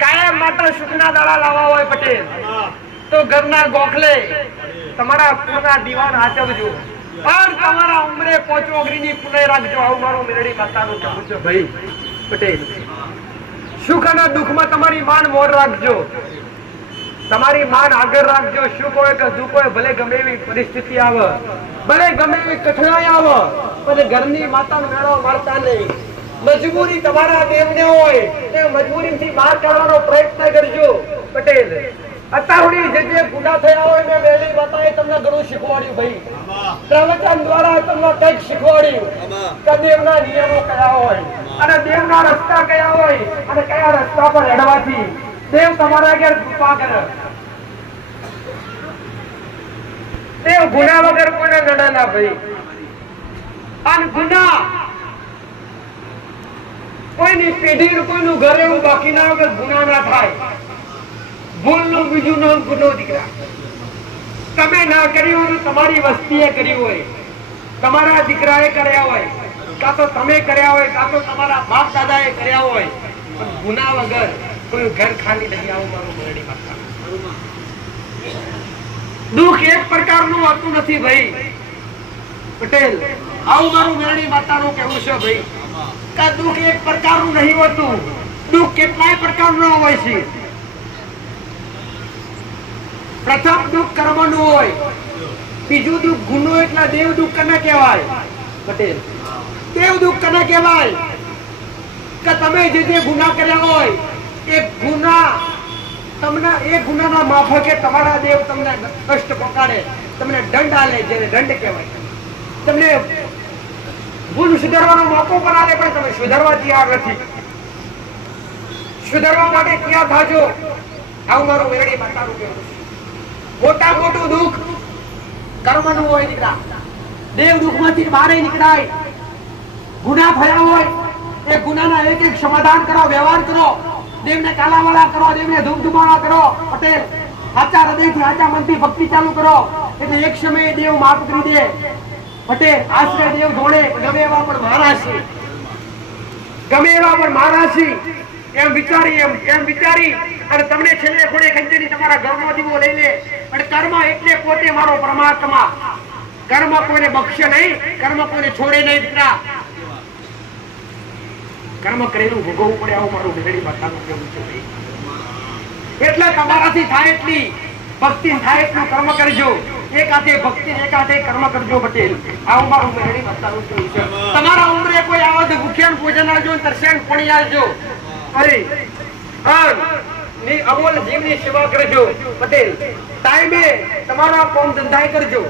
કાયમ માટે સુખના દાડા લાવવા હોય પટેલ, તો ઘરના ગોખલે તમારા પૂરના દીવાન હાચવજો. પણ તમારા ઉંમરે 5 ઓગરીની પુનઃ રાખજો. આવું મારું મેરડી માતાનું કહેવું છે ભાઈ. પટેલ સુખ અને દુઃખમાં તમારી માન મોર રાખજો. તમારી માન આગળ રાખજો. સુખ હોય કે દુઃખ હોય, ભલે ગમે એવી પરિસ્થિતિ આવે, ભલે ગમે એવી કઠણાઈ આવે, પણ ઘરની માતાનો મેળો મળતા નહીં. મજબૂરી તમારા દેવને હોય તે મજબૂરીથી બહાર કાઢવાનો પ્રયત્ન કરજો. પટેલ, અત્યાર જે ગુના થયા હોય મેં મેળી માતાએ તમને ઘણું શીખવાડ્યું ભાઈ. પ્રવચન દ્વારા તમને કંઈક શીખવાડ્યું કે દેવના નિયમો કયા હોય અને દેવના રસ્તા કયા હોય અને કયા રસ્તા પર હેડવાથી દેવ તમારા આગળ કૃપા કરે. દેવ ગુના વગર કોને નડે ના ભાઈ. અને ગુના કોઈની પેઢી કોઈનું ઘર એવું બાકી ના વગર ગુના ના થાય. ભૂલનું બીજું નામ ગુનો દીકરા. તમે ના કર્યું હોય, તમારી વસ્તીએ કર્યું હોય, તમારા દીકરાએ કર્યા હોય, કાં તો તમે કર્યા હોય, કાં તો તમારા બાપ દાદાએ કર્યા હોય, પણ ગુના વગર કોઈ ઘર ખાલી નહીં. આવું મારું મેરડી માતા. દુઃખ એક પ્રકારનું હોતું નથી ભાઈ. પટેલ, આવું મારું મેરડી માતાનું કહેવું છે ભાઈ કે દુઃખ એક પ્રકારનું નહીં હોતું. દુઃખ કેટલાય પ્રકારનું હોય છે. પ્રથમ દુઃખ કર્મનું હોય, બીજું દુઃખ ગુનો એટલે દેવ દુઃખ કને કહેવાય. પટેલ, દેવ દુઃખ કને કહેવાય કે તમે જે ગુના કર્યા હોય એ ગુના તમને એ ગુનાના માફકે તમારા દેવ તમને કષ્ટ પહોંચાડે, તમને દંડ આલે, જેને દંડ કહેવાય. તમને ભૂલ સુધારવાનો મોકો પણ આલે, પણ તમે સુધારવા તૈયાર નથી. સુધારવા માટે તૈયાર થાજો. આવું મારું મેરડી માતાનું કહેવું છે. મોટા મોટું દુઃખ કર્મનું હોય દીકરા. દેવ દુઃખમાંથી બહાર નીકળાય. ગુના થયા હોય એ ગુનાના એક એક સમાધાન કરો, વ્યવહાર કરો, દેવને કાલાવાળા કરો, દેવને ધૂમધુમાળા કરો. પટેલ, સાચા હૃદયથી સાચા મનથી ભક્તિ ચાલુ કરો એટલે એક સમયે દેવ માફ કરી દે. પટેલ, આશ્રય દેવ જોડે ગમે એવા પણ મહારાજ છે, ગમે એવા પણ મહારાજ છે એમ વિચારી અને તમને છેલ્લે થોડે ખંજરી તમારા ઘરનો દીવો લઈ લે. અને કર્મ એટલે પોતે મારો પરમાત્મા. કર્મ કોઈને બક્ષે નહીં, કર્મ કોઈને છોડે નહીં દીકરા. કર્મ કરેલું ભોગવવું પડે. આવું મારું મેરડી માતાનું કહેવું છે. એટલે તમારાથી થાય એટલી ભક્તિ થાય એટલું કર્મ કરજો. એક હાથે ભક્તિ, એક હાથે કર્મ કરજો. પટેલ, આવું મારું મેરડી માતાનું કહેવું છે. તમારા ઉંમરે કોઈ આવો તો ભૂખ્યાન ભોજન આવજો, તરસ્યાન પાણી આવજો. અરે અમોલ જીવની સેવા કરજો. પટેલ, ટાઈમે તમારા કામ ધંધા કરજો,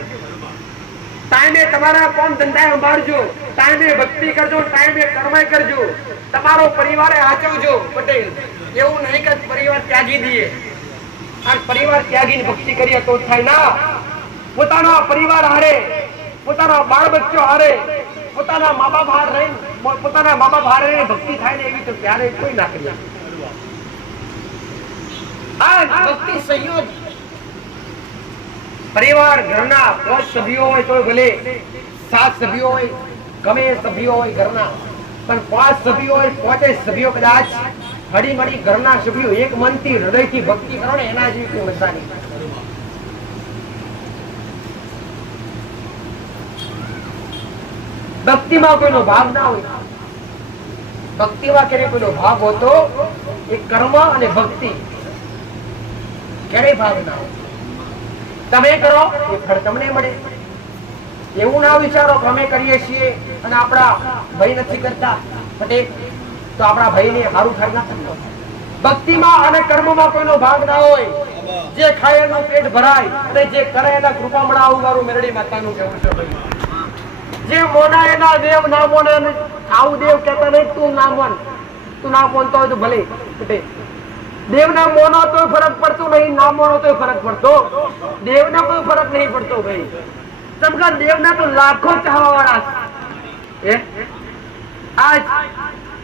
ટાઈમે તમારા કામ ધંધા સંભાળજો, ટાઈમે ભક્તિ કરજો, ટાઈમે કર્મ કરજો. તમારો પરિવારે આચવજો. પટેલ, એવું નહીં કે પરિવાર ત્યાગી દઈએ. આ પરિવાર ત્યાગીને ભક્તિ કરીએ તો થાય ના. પોતાના પરિવાર હારે, પોતાના બાળ બચ્ચો હારે, પોતાના મા બાપ હારે ભક્તિ થાય ને એવી તો ત્યારે કોઈ ના કરીએ. આ ભક્તિ સંયોગ પરિવાર ઘરના 5 સભ્યો હોય તો ભલે 7 સભ્યો હોય, ગમે એ સભ્યો હોય ઘરના, પણ 5 સભ્યો હોય, 5 સભ્યો કદાચ હળી મળી ઘરના સભ્યો એક મનથી હૃદયથી ભક્તિ કરો ને એના જેવી કોઈ મજા નહીં. ભક્તિમાં કોઈનો ભાગ ના હોય. ભક્તિમાં ક્યારે કોઈનો ભાગ હોતો એ કર્મ અને ભક્તિ ક્યારે ભાગ ના હોય. તમે કરો એ ફળ તમને મળે. એવું ના વિચારો કે અમે કરીએ છીએ અને આપણા ભાઈ નથી કરતા. પટેલ, તો આપણા ભાઈને સારું થાય ના થતું. ભક્તિમાં અને કર્મમાં કોઈનો ભાગ ના હોય. જે ખાય એનું પેટ ભરાય અને જે કરે એના કૃપા મળે. આવું મારું મેરડી માતાનું કહેવું છે ભાઈ. જે મોના એના દેવ ના મોને. આવું દેવ કહેતા નહીં તું ના મોન, તું ના મોનતો હોય તો ભલે. પટેલ, દેવના મોનો તો ફરક પડતો નહીં, ના મોનો તો ફરક પડતો. દેવના કોઈ ફરક નહીં પડતો ભાઈ. તમકા દેવના તો લાખો ચાહવા વાળા છે. આજ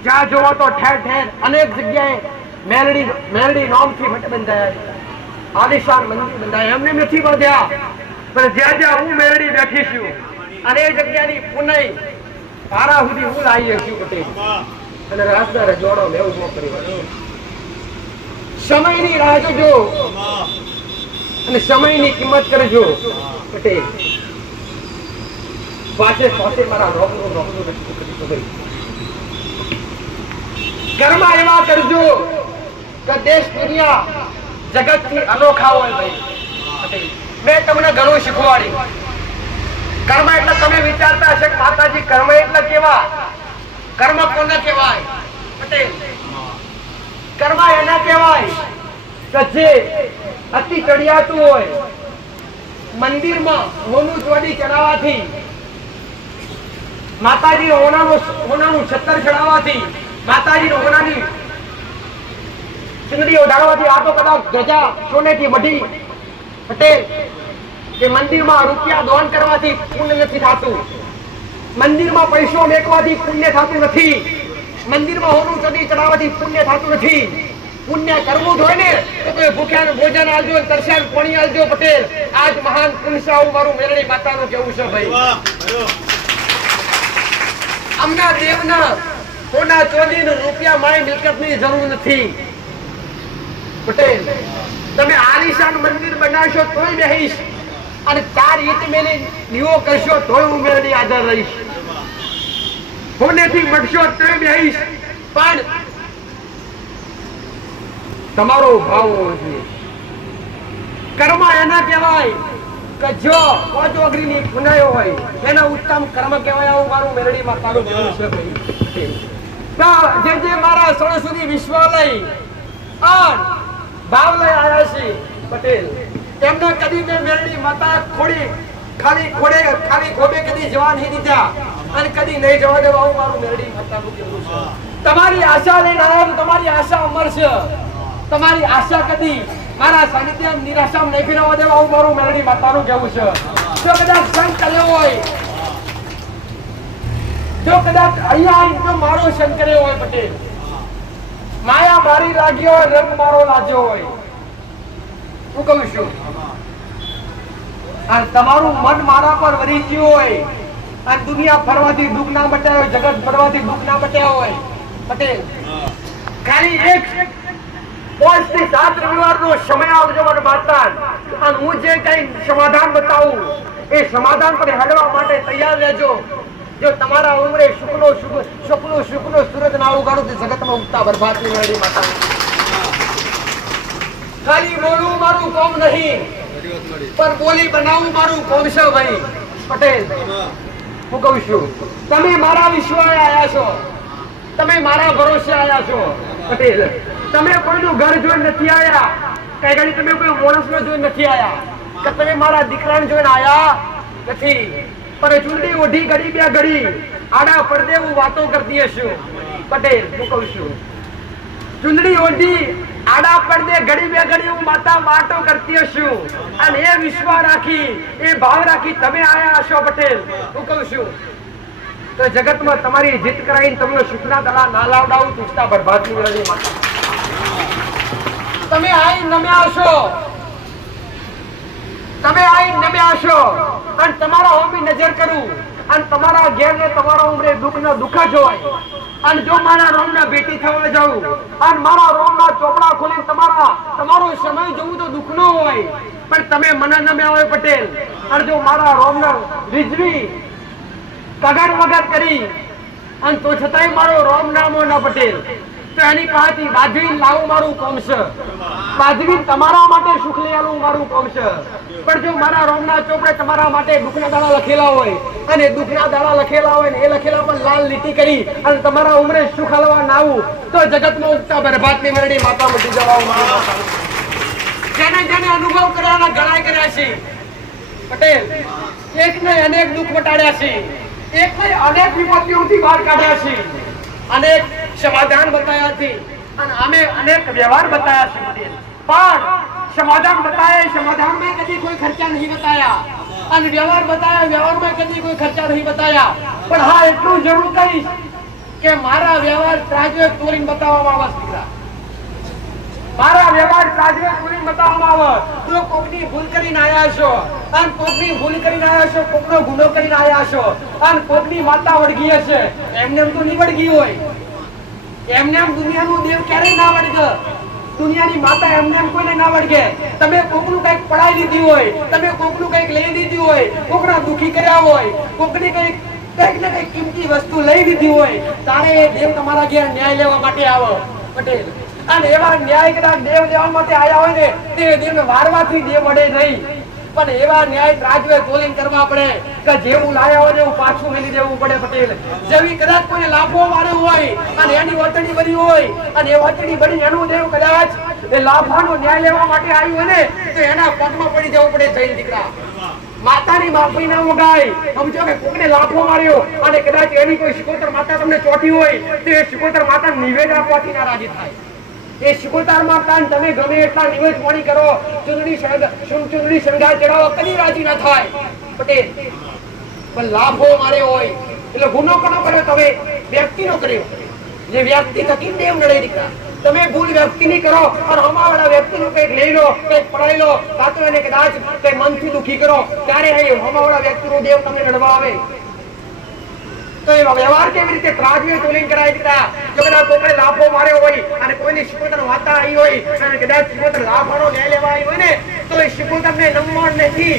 જ્યાં જોવો તો ઠેર ઠેર અનેક જગ્યાએ મેલડી નામથી મઠ બંધાયા, આલિશાન મંદિર બંધાયા. એમને નથી બાંધ્યા, પણ જ્યાં જ્યાં હું મેલડી બેઠી છું અને એ જગ્યાની પુનઈ પારા સુધી હું લાવી છું. પટેલ, અને રાતના રજવાડો લેવું ન કરી. સમયની રાહ જોજો અને સમયની કિંમત કરજો. પટેલ, પાછે મારા રોગનું કર્મ એવા કરજો કે દેશ દુનિયા જગતથી અનોખા હોય ભાઈ પટેલ. મેં તમને ઘણું શીખવાડ્યું. કર્મ એટલે તમે વિચારતા હશે કે માતાજી કર્મ એટલે કેવા? કર્મ કોને કહેવાય પટેલ? કર્મ એને કહેવાય કે જે અતિ ચડિયાતું હોય, મંદિરમાં હોનું ચોડી ચડાવવાથી, માતાજી હોનાનું છત્તર ચડાવવાથી, માતાજી હોનાની ચીંગડી ઉડાડવાથી, આ તો કદાચ ગજા સોનેથી મઢી પટેલ કે મંદિરમાં રૂપિયા દાન કરવાથી પુણ્ય નથી થતું, મંદિરમાં પૈસો મેકવાથી પુણ્ય થતું નથી, મંદિરમાં હોનું ચોડી ચડાવવાથી પુણ્ય થતું નથી. પુણ્ય કરવું જોઈએ ને તો ભૂખ્યાનું ભોજન આલજો, તરસ્યાનું પાણી આલજો પટેલ. આજ મહાન પુરુષાઓ મારું મેલડી માતાનું કેવું છે ભાઈ. અમના દેવના સોના ચોદી ને રૂપિયા માય મિલકતની જરૂર નથી પટેલ. તમે આલીશાન મંદિર બનાવશો તોય બેહીશ, અને 4 ઈંટ મેલી દીવો કરશો તોય હું મેલડી હાજર રહીશ. હોનેથી મટશો તોય બેહીશ, પણ તમારો ભાવ હોવો જોઈએ. કર્મ એના કહેવાય કે જો કોચોગરીની પુનાયો હોય એના ઉત્તમ કર્મ કહેવાય. આવું મારું મેલડી માતાનું કહેવું છે ભાઈ. તો જે મારા સરસ્વતી વિશ્વાલય અને ભાવ લઈ આવ્યા છે પટેલ, તેમને કદી મેં મેલડી માતા ખાલી ખોબે કદી જવા નહીં દીધા અને કદી નહીં જવા દેવા. આવું મારું મેલડી માતાનું કહેવું છે. તમારી આશા લઈને આવ્યા તો તમારી આશા અમર છે. તમારી આશા કદી મારા સાનિધ્ય નિરાશા નહીં ફેરવવા દેવા. આવું મારું મેલડી માતાનું કહેવું છે. જો કદાચ સંગ કર્યો હોય, જો કદાચ અહીંયા મારો સંગ કર્યો હોય પટેલ, માયા મારી લાગી હોય, રંગ મારો લાગ્યો હોય, હું કહું છું, અને તમારું મન મારા પર વરી ગયું હોય, અને દુનિયા ફરવાથી દુઃખ ના મટ્યા હોય, જગત ફરવાથી દુઃખ ના મટ્યા હોય પટેલ, ખાલી એક 5 થી 7 રવિવારનો સમય આવજો મારા માતા, અને હું જે કઈ સમાધાન બતાવું એ સમાધાન પર હડવા માટે તૈયાર રહેજો. જો તમારા ઉમરે શુકનો સૂરજ ના ઉગાડું તો જગતમાં ઉગતા બરબાદ ની મેળવી માતા. ખાલી બોલવું મારું કોમ નહીં, પણ બોલી બનાવવું મારું કોમ છે ભાઈ પટેલ. હું કહું છું, તમે મારા વિશ્વાસે આયા છો, તમે મારા ભરોસે આયા છો પટેલ. તમે કોઈનું ઘર જોઈને નથી આયા, કઈ ઘડી તમે કોઈ માણસને જોઈને નથી આયા, કે તમે મારા દીકરાને જોઈને આયા નથી, પણ ચૂંટણી ઓઢી ઘડી બે ઘડી આડા પડદે હું વાતો કરતી હશું પટેલ. હું કહું છું, ચૂંટણી ઓઢી આડા પડદે ઘડી બે ઘડી હું માતા વાતો કરતી હશું, અને એ વિશ્વાસ રાખી, એ ભાવ રાખી તમે આયા હશો પટેલ. હું કહું છું, તો જગતમાં તમારી જીત કરાવીને તમને સુખના દડા ના લાવડાવું તુષ્ટા બરબાદ ની મેળવી માતા. તમે આઈ નમ્યા છો, તમે આઈ નમ્યા છો, અને તમારા હોમી નજર કરું, અને તમારા ઘેર ને તમારા ઉમરે દુઃખ જ હોય, અને જો મારા રોમ ના ભેટી થવા જાઉં, અને મારા રોમ ના ચોપડા ખોલી તમારો સમય જોવું તો દુઃખ નો હોય, પણ તમે મને નમ્યા હોય પટેલ, અને જો મારા રોમ ના રીઝવી કગર વગર કરી, અને તો છતાંય મારો રોમ નામો ના પટેલ, તો એની પાસેથી બાજવી લાવું મારું કોમ છે. બાજવી તમારા માટે સુખ લઈ આવું મારું કોમ છે. પણ જો મારા રોમના ચોપડે તમારા માટે દુઃખના દાડા લખેલા હોય, અને દુઃખના દાડા લખેલા હોય ને એ લખેલા પણ લાલ લીટી કરી અને તમારા ઉમરે સુખ હાલવા ના આવું, તો જગતમાં ઉગતા બરબાદની મેળડી માતા મટી જવા. જેને જેને અનુભવ કર્યા ગણાય કર્યા છે પટેલ, એકને અનેક દુઃખ વટાડ્યા છે, એકને અનેક વિપત્તિઓથી બહાર કાઢ્યા છે, અનેક સમાધાન બતાવ્યા છે, અને અમે અનેક વ્યવહાર બતાવ્યા છે પટેલ. પણ સમાધાન બતાવે, સમાધાન में कभी कोई खर्चा नहीं बताया, અને વ્યવહાર બતાવ્યા, વ્યવહારમાં કદી કોઈ ખર્ચા નહીં બતાવ્યા. પણ હા એટલું જરૂર કહીશ કે મારા વ્યવહાર ત્રાજવે તોડીને બતાવવામાં આવે દીકરા, મારા વ્યવહાર ત્રાજવે તોડીને બતાવવામાં આવે. જો કોકની ભૂલ કરીને આયા છો, અને કોકની ભૂલ કરીને આયા છો, કોકનો ગુનો કરીને આયા છો, અને કોકની માતા વળગી હશે, એમને તો નહીં વળગી હોય, એમને દુનિયાનું દેવ ક્યારેય ના વળગે, દુનિયાની માતા એમને કોઈને ના વળગે. તમે કોકનું કઈક પડાઈ લીધી હોય, તમે કોકનું કઈક લઈ લીધી હોય, કોકના દુખી કર્યા હોય, કોકની કઈક ને કઈક કિંમતી વસ્તુ લઈ લીધી હોય, તારે એ દેવ તમારા ઘેર ન્યાય લેવા માટે આવે પટેલ. અને એવા ન્યાય કદાચ દેવ લેવા માટે આયા હોય ને તે દેવને વારવાથી દેવ મળે નહીં, પણ એવા ન્યાય રાજવે તોલીને કરવા પડે કે જેવું લાયા હોય ને એવું પાછું મેલી દેવું પડે પટેલ. જેવી કદાચ કોઈને લાફો માર્યો હોય અને એની વતડી બની હોય અને એ વતડી બની એનું દેવ કદાચ એ લાફાનો ન્યાય લેવા માટે આવ્યું હોય ને તો એના પગમાં પડી જવું પડે. જૈન દીકરા માતાની માફી ના મગાય. સમજો કે કોકને લાફો માર્યો અને કદાચ એની કોઈ શિકોતર માતા તમને ચોટી હોય તો એ શિકોતર માતા નિવેદ આપવાથી નારાજી થાય. એ શિકોતર માતાને તમે ગમે એટલા નિવેદ પાણી કરો, ચૂંટણી શણગાર ચડાવો, કદી રાજી ના થાય પટેલ. પણ લાભો માર્યો હોય એટલે ગુનો કોનો કર્યો? તમે વ્યક્તિનો કર્યો. જે વ્યક્તિ થકી દેવ નડે દીકરા. તમે ભૂલ વ્યક્તિની કરો અને હમાવાળા વ્યક્તિનું કંઈક લઈ લો, કંઈક પડાઈ લો, કાં તો એને કદાચ કંઈ મનથી દુખી કરો, ત્યારે હમાવાળા વ્યક્તિનું દેવ તમને નડવા આવે. તો એ વ્યવહાર કેવી રીતે ત્રાજવે તોલીને કરાય દીકરા? જો કદાચ કોઈને લાફો માર્યો હોય અને કોઈની શિકોતર વાતા આવી હોય અને કદાચ શિકોતર લાફાનો ન્યાય લેવા આવી હોય ને તો એ શિકોતરને નમવાનું નથી.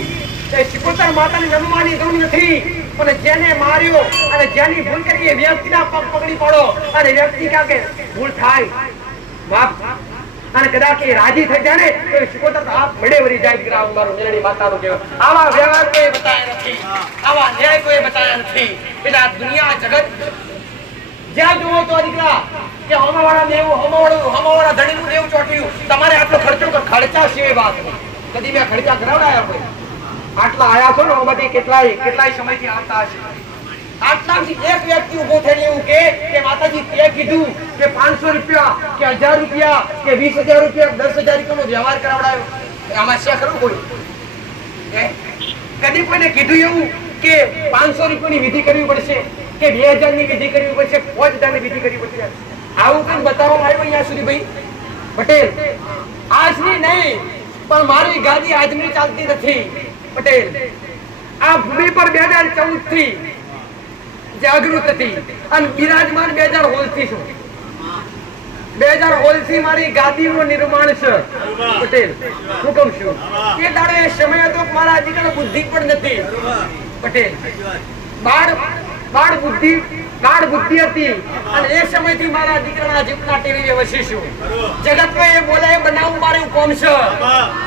એ શિકોતર માતાને નમવાની જરૂર નથી, પણ જેને માર્યો અને જેની ભૂલ કરી એ વ્યક્તિના પગ પકડી પડો અને વ્યક્તિ કહે કે ભૂલ થાય માફ, અને કદાચ એ રાજી થઈ જાય ને તો એ શિકોતર હાથ મળે વળી જાય દીકરા. મારું મેલડી માતાનું કહેવાય. આવા વ્યવહાર કોઈ બતાવ્યા નથી, આવા ન્યાય કોઈ બતાવ્યા નથી. એટલે આ દુનિયા જગત જ્યાં જુઓ તો દીકરા કે હમાવાળા દેવ હમાવાળા ધણીનું દેવ ચોટ્યું. તમારે આટલો ખર્ચો ખર્ચા સિવાય વાત નહીં. કદી મેં ખર્ચા કરાવડાયા કોઈ? આટલા આયા છો ને બધી કેટલાય સમયથી આવતા હશે. આટલાથી એક વ્યક્તિ ઉભો થઈને એવું કે માતાજી તે કીધું કે 500 રૂપિયા કે 1000 રૂપિયા કે 20000 રૂપિયા 10000 રૂપિયાનો વ્યવહાર કરાવડાયો. આમાં છે ખરું કોઈ? કદી કોઈને કીધું એવું કે 500 રૂપિયાની વિધિ કરવી પડશે કે 2000 ની વિધિ કરવી પડશે, 5000 ની વિધિ કરવી પડશે? આવું કઈ બતાવવામાં આવ્યું અહીંયા સુધી ભાઈ પટેલ? આજની નહીં પણ મારી ગાદી આજની ચાલતી નથી પટેલ. આ ભૂમિ પર 2014 થી જાગૃત હતી અને બિરાજમાન 2016 થી છું. 2016 થી મારી ગાદીનું નિર્માણ છે પટેલ. હું કહું છું એ દાડો એ સમય હતો મારા દીકરાને બુદ્ધિ પણ નથી પટેલ. બાળ બુદ્ધિ હતી અને એ સમયથી મારા દીકરાના જીવના ટેવી વસી છું. જગતમાં એ બોલાય બનાવવું મારું કોમ છે.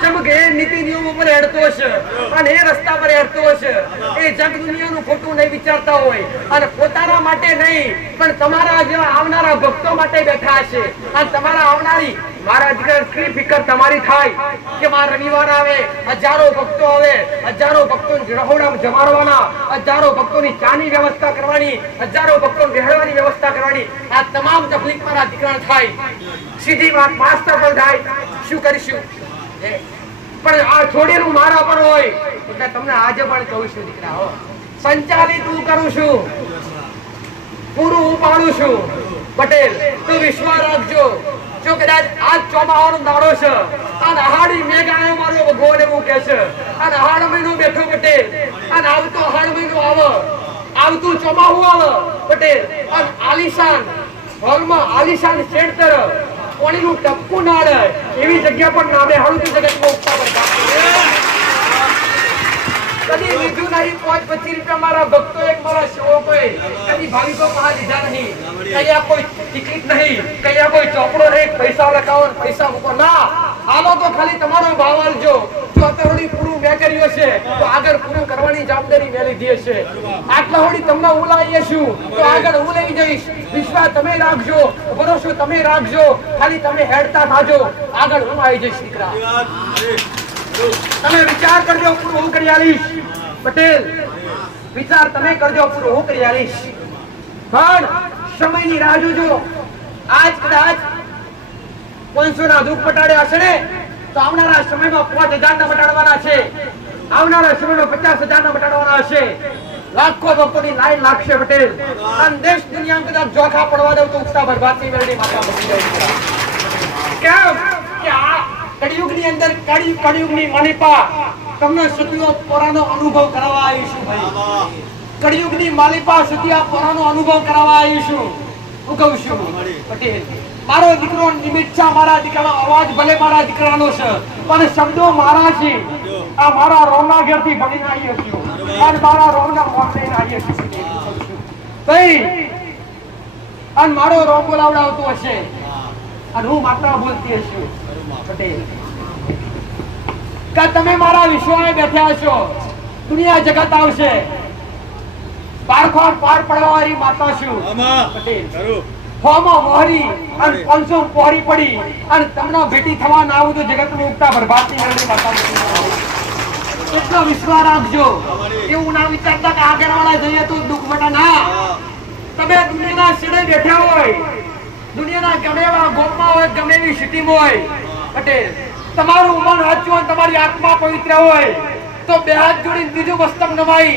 ચમકે એ નીતિ નિયમો પર હેડતો છે અને એ રસ્તા પર હેડતો છે. એ જગ દુનિયાનું ખોટું નહીં વિચારતા હોય અને પોતાના માટે નહીં પણ તમારા જેવા આવનારા ભક્તો માટે બેઠા છે. અને તમારા આવનારી મારા દીકરા ફિકર તમારી થાય કે મારા રવિવાર આવે, હજારો ભક્તો આવે, હજારો ભક્તોને રહોડામાં જમાડવાના, હજારો ભક્તોની ચાની વ્યવસ્થા કરવાની, હજારો ભક્તોને રહેવાની વ્યવસ્થા કરવાની. આ તમામ તકલીફ મારા દીકરાને થાય. સીધી વાત માસ્ટર પર થાય. શું કરીશું? પણ આ છોડેલું મારા પર હોય એટલે તમને આજે પણ કહું છું દીકરા, સંચાલિત હું કરું છું, પૂરું ઉપાડું છું પટેલ. તું વિશ્વાસ રાખજો. જો કદાચ આજ ચોમાહાનો દાડો છે અને અહાડી મેઘાયો મારો ભગવાન એવું કે છે અને અહાડ મહિનો બેઠો પટેલ અને આવતો અહાડ મહિનો આવે, આવતું ચોમાહું આવે પટેલ અને આલિશાન હોલમાં આલિશાન શેડતર પાણીનું ટપકું ના રહે એવી જગ્યા પર નામે હાડું જગતમાં ઉપતા પર કદી લીધું નહીં. 5-25 રૂપિયા મારા ભક્તો એક મારા સેવકોએ કદી ભાવિકો પાસે લીધા નહીં. કયા કોઈ ટિકિટ નહીં, કયા કોઈ ચોપડો નહીં, પૈસા લખાવો પૈસા મૂકો ના. હાલો તો ખાલી તમારો ભાવ આલજો. જો અત્યારે પૂરું મેં કર્યું હશે તો આગળ પૂરું કરવાની જવાબદારી મેં લીધી હશે. આટલા હોડી તમને હું લાવીએ છું તો આગળ હું લઈ જઈશ. વિશ્વાસ તમે રાખજો, ભરોસો તમે રાખજો, ખાલી તમે હેડતા થાજો, આગળ હું આવી જઈશ દીકરા. તમે વિચાર કરજો, પૂરું હું કરી આલીશ પટેલ. વિચાર તમે કરજો, પૂરું હું કરી આલીશ. પણ સમયની રાહ જોજો. આજ કદાચ 500 ના દુઃખ પટાડ્યા હશે ને તો આવનારા સમયમાં 5000 ના પટાડવાના છે. આવનારા સમયમાં 50000 ના પટાડવાના હશે. લાખો ભક્તોની લાઈન લાગશે પટેલ. અને દેશ દુનિયામાં કદાચ જોખા પડવા દઉં તો ઉગતા ભરભાતની મેળડી માતા બની જાય. કેમ કે આ કળિયુગની અંદર કળિયુગની માલિપા તમને સતીઓ પોરાનો અનુભવ કરાવવા આવીશું ભાઈ. કળિયુગની માલિપા સતીયા પોરાનો અનુભવ કરાવવા આવીશું. હું કહું છું પટેલ, મારો દીકરો નિમિત્ત મારા દીકરાનો અવાજ ભલે મારા દીકરાનો છે પણ શબ્દો મારા છે. આ મારા રોમના ઘેરથી ભણીને આવી હશું અને મારા રોમના મોકલીને આવી હશું ભાઈ. અને મારો રોમ બોલાવડાવતો હશે અને હું માતા બોલતી હશું પટેલ કે તમે મારા વિશ્વમાં બેઠા છો, દુનિયા જગત આવશે, પારખોર પાર પડવાવાળી માતા છું પટેલ. હોમો મોહરી અને 500 પોહરી પડી અને તમને ભેટી થવા ના આવું તો જગતનું ઉગતા બરબાદની મેળવી માતા નથી. એટલો વિશ્વાસ રાખજો. એવું ના વિચારતા કે આગળ વાળા જઈએ તો દુઃખ મટા ના. તમે દુનિયાના છેડે બેઠા હોય, દુનિયાના ગમે એવા ગોમમાં હોય, ગમે એવી સિટીમાં હોય પટેલ, તમારું મન સાચું હોય, તમારી આત્મા પવિત્ર હોય તો બે હાથ જોડીને બીજું મસ્તક નમાઈ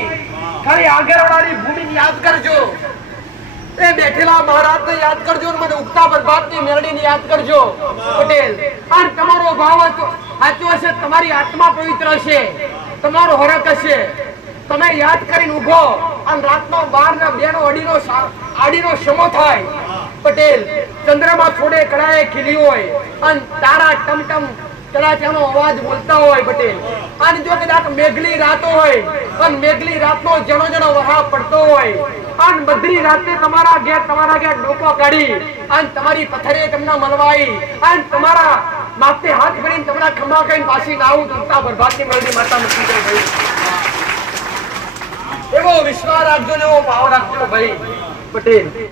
ખાલી આગળ વાળાની ભૂમિને યાદ કરજો. એ બેઠેલા મહારાજને યાદ કરજો અને મને ઉગતા બરબાદની મેળડીને યાદ કરજો પટેલ. અને તમારો ભાવ સાચો હશે, તમારી આત્મા પવિત્ર હશે, તમારો હરક હશે, તમે યાદ કરીને ઉભો અને રાતનો 12 ને 2 નો આડીનો સમો થાય પટેલ, ચંદ્રમાં થોડે કળાએ ખીલી હોય અને તારા ટમટમ કડાચાનો અવાજ બોલતા હોય પટેલ. અને જો કદાચ મેઘલી રાત હોય અને મેઘલી રાતનો જણો જણો વરસાદ પડતો હોય અને બધી રાતે તમારા ઘેર ડોકો કાઢી અને તમારી પથારીએ તમને મલવાઈ અને તમારા માથે હાથ ભરીને તમારા ખમા કહીને પાછી નાવું તો બરબાદની મેળવી માતા મૂકી જાય ભાઈ. એવો વિશ્વાસ રાખજો ને એવો ભાવ રાખજો ભાઈ પટેલ.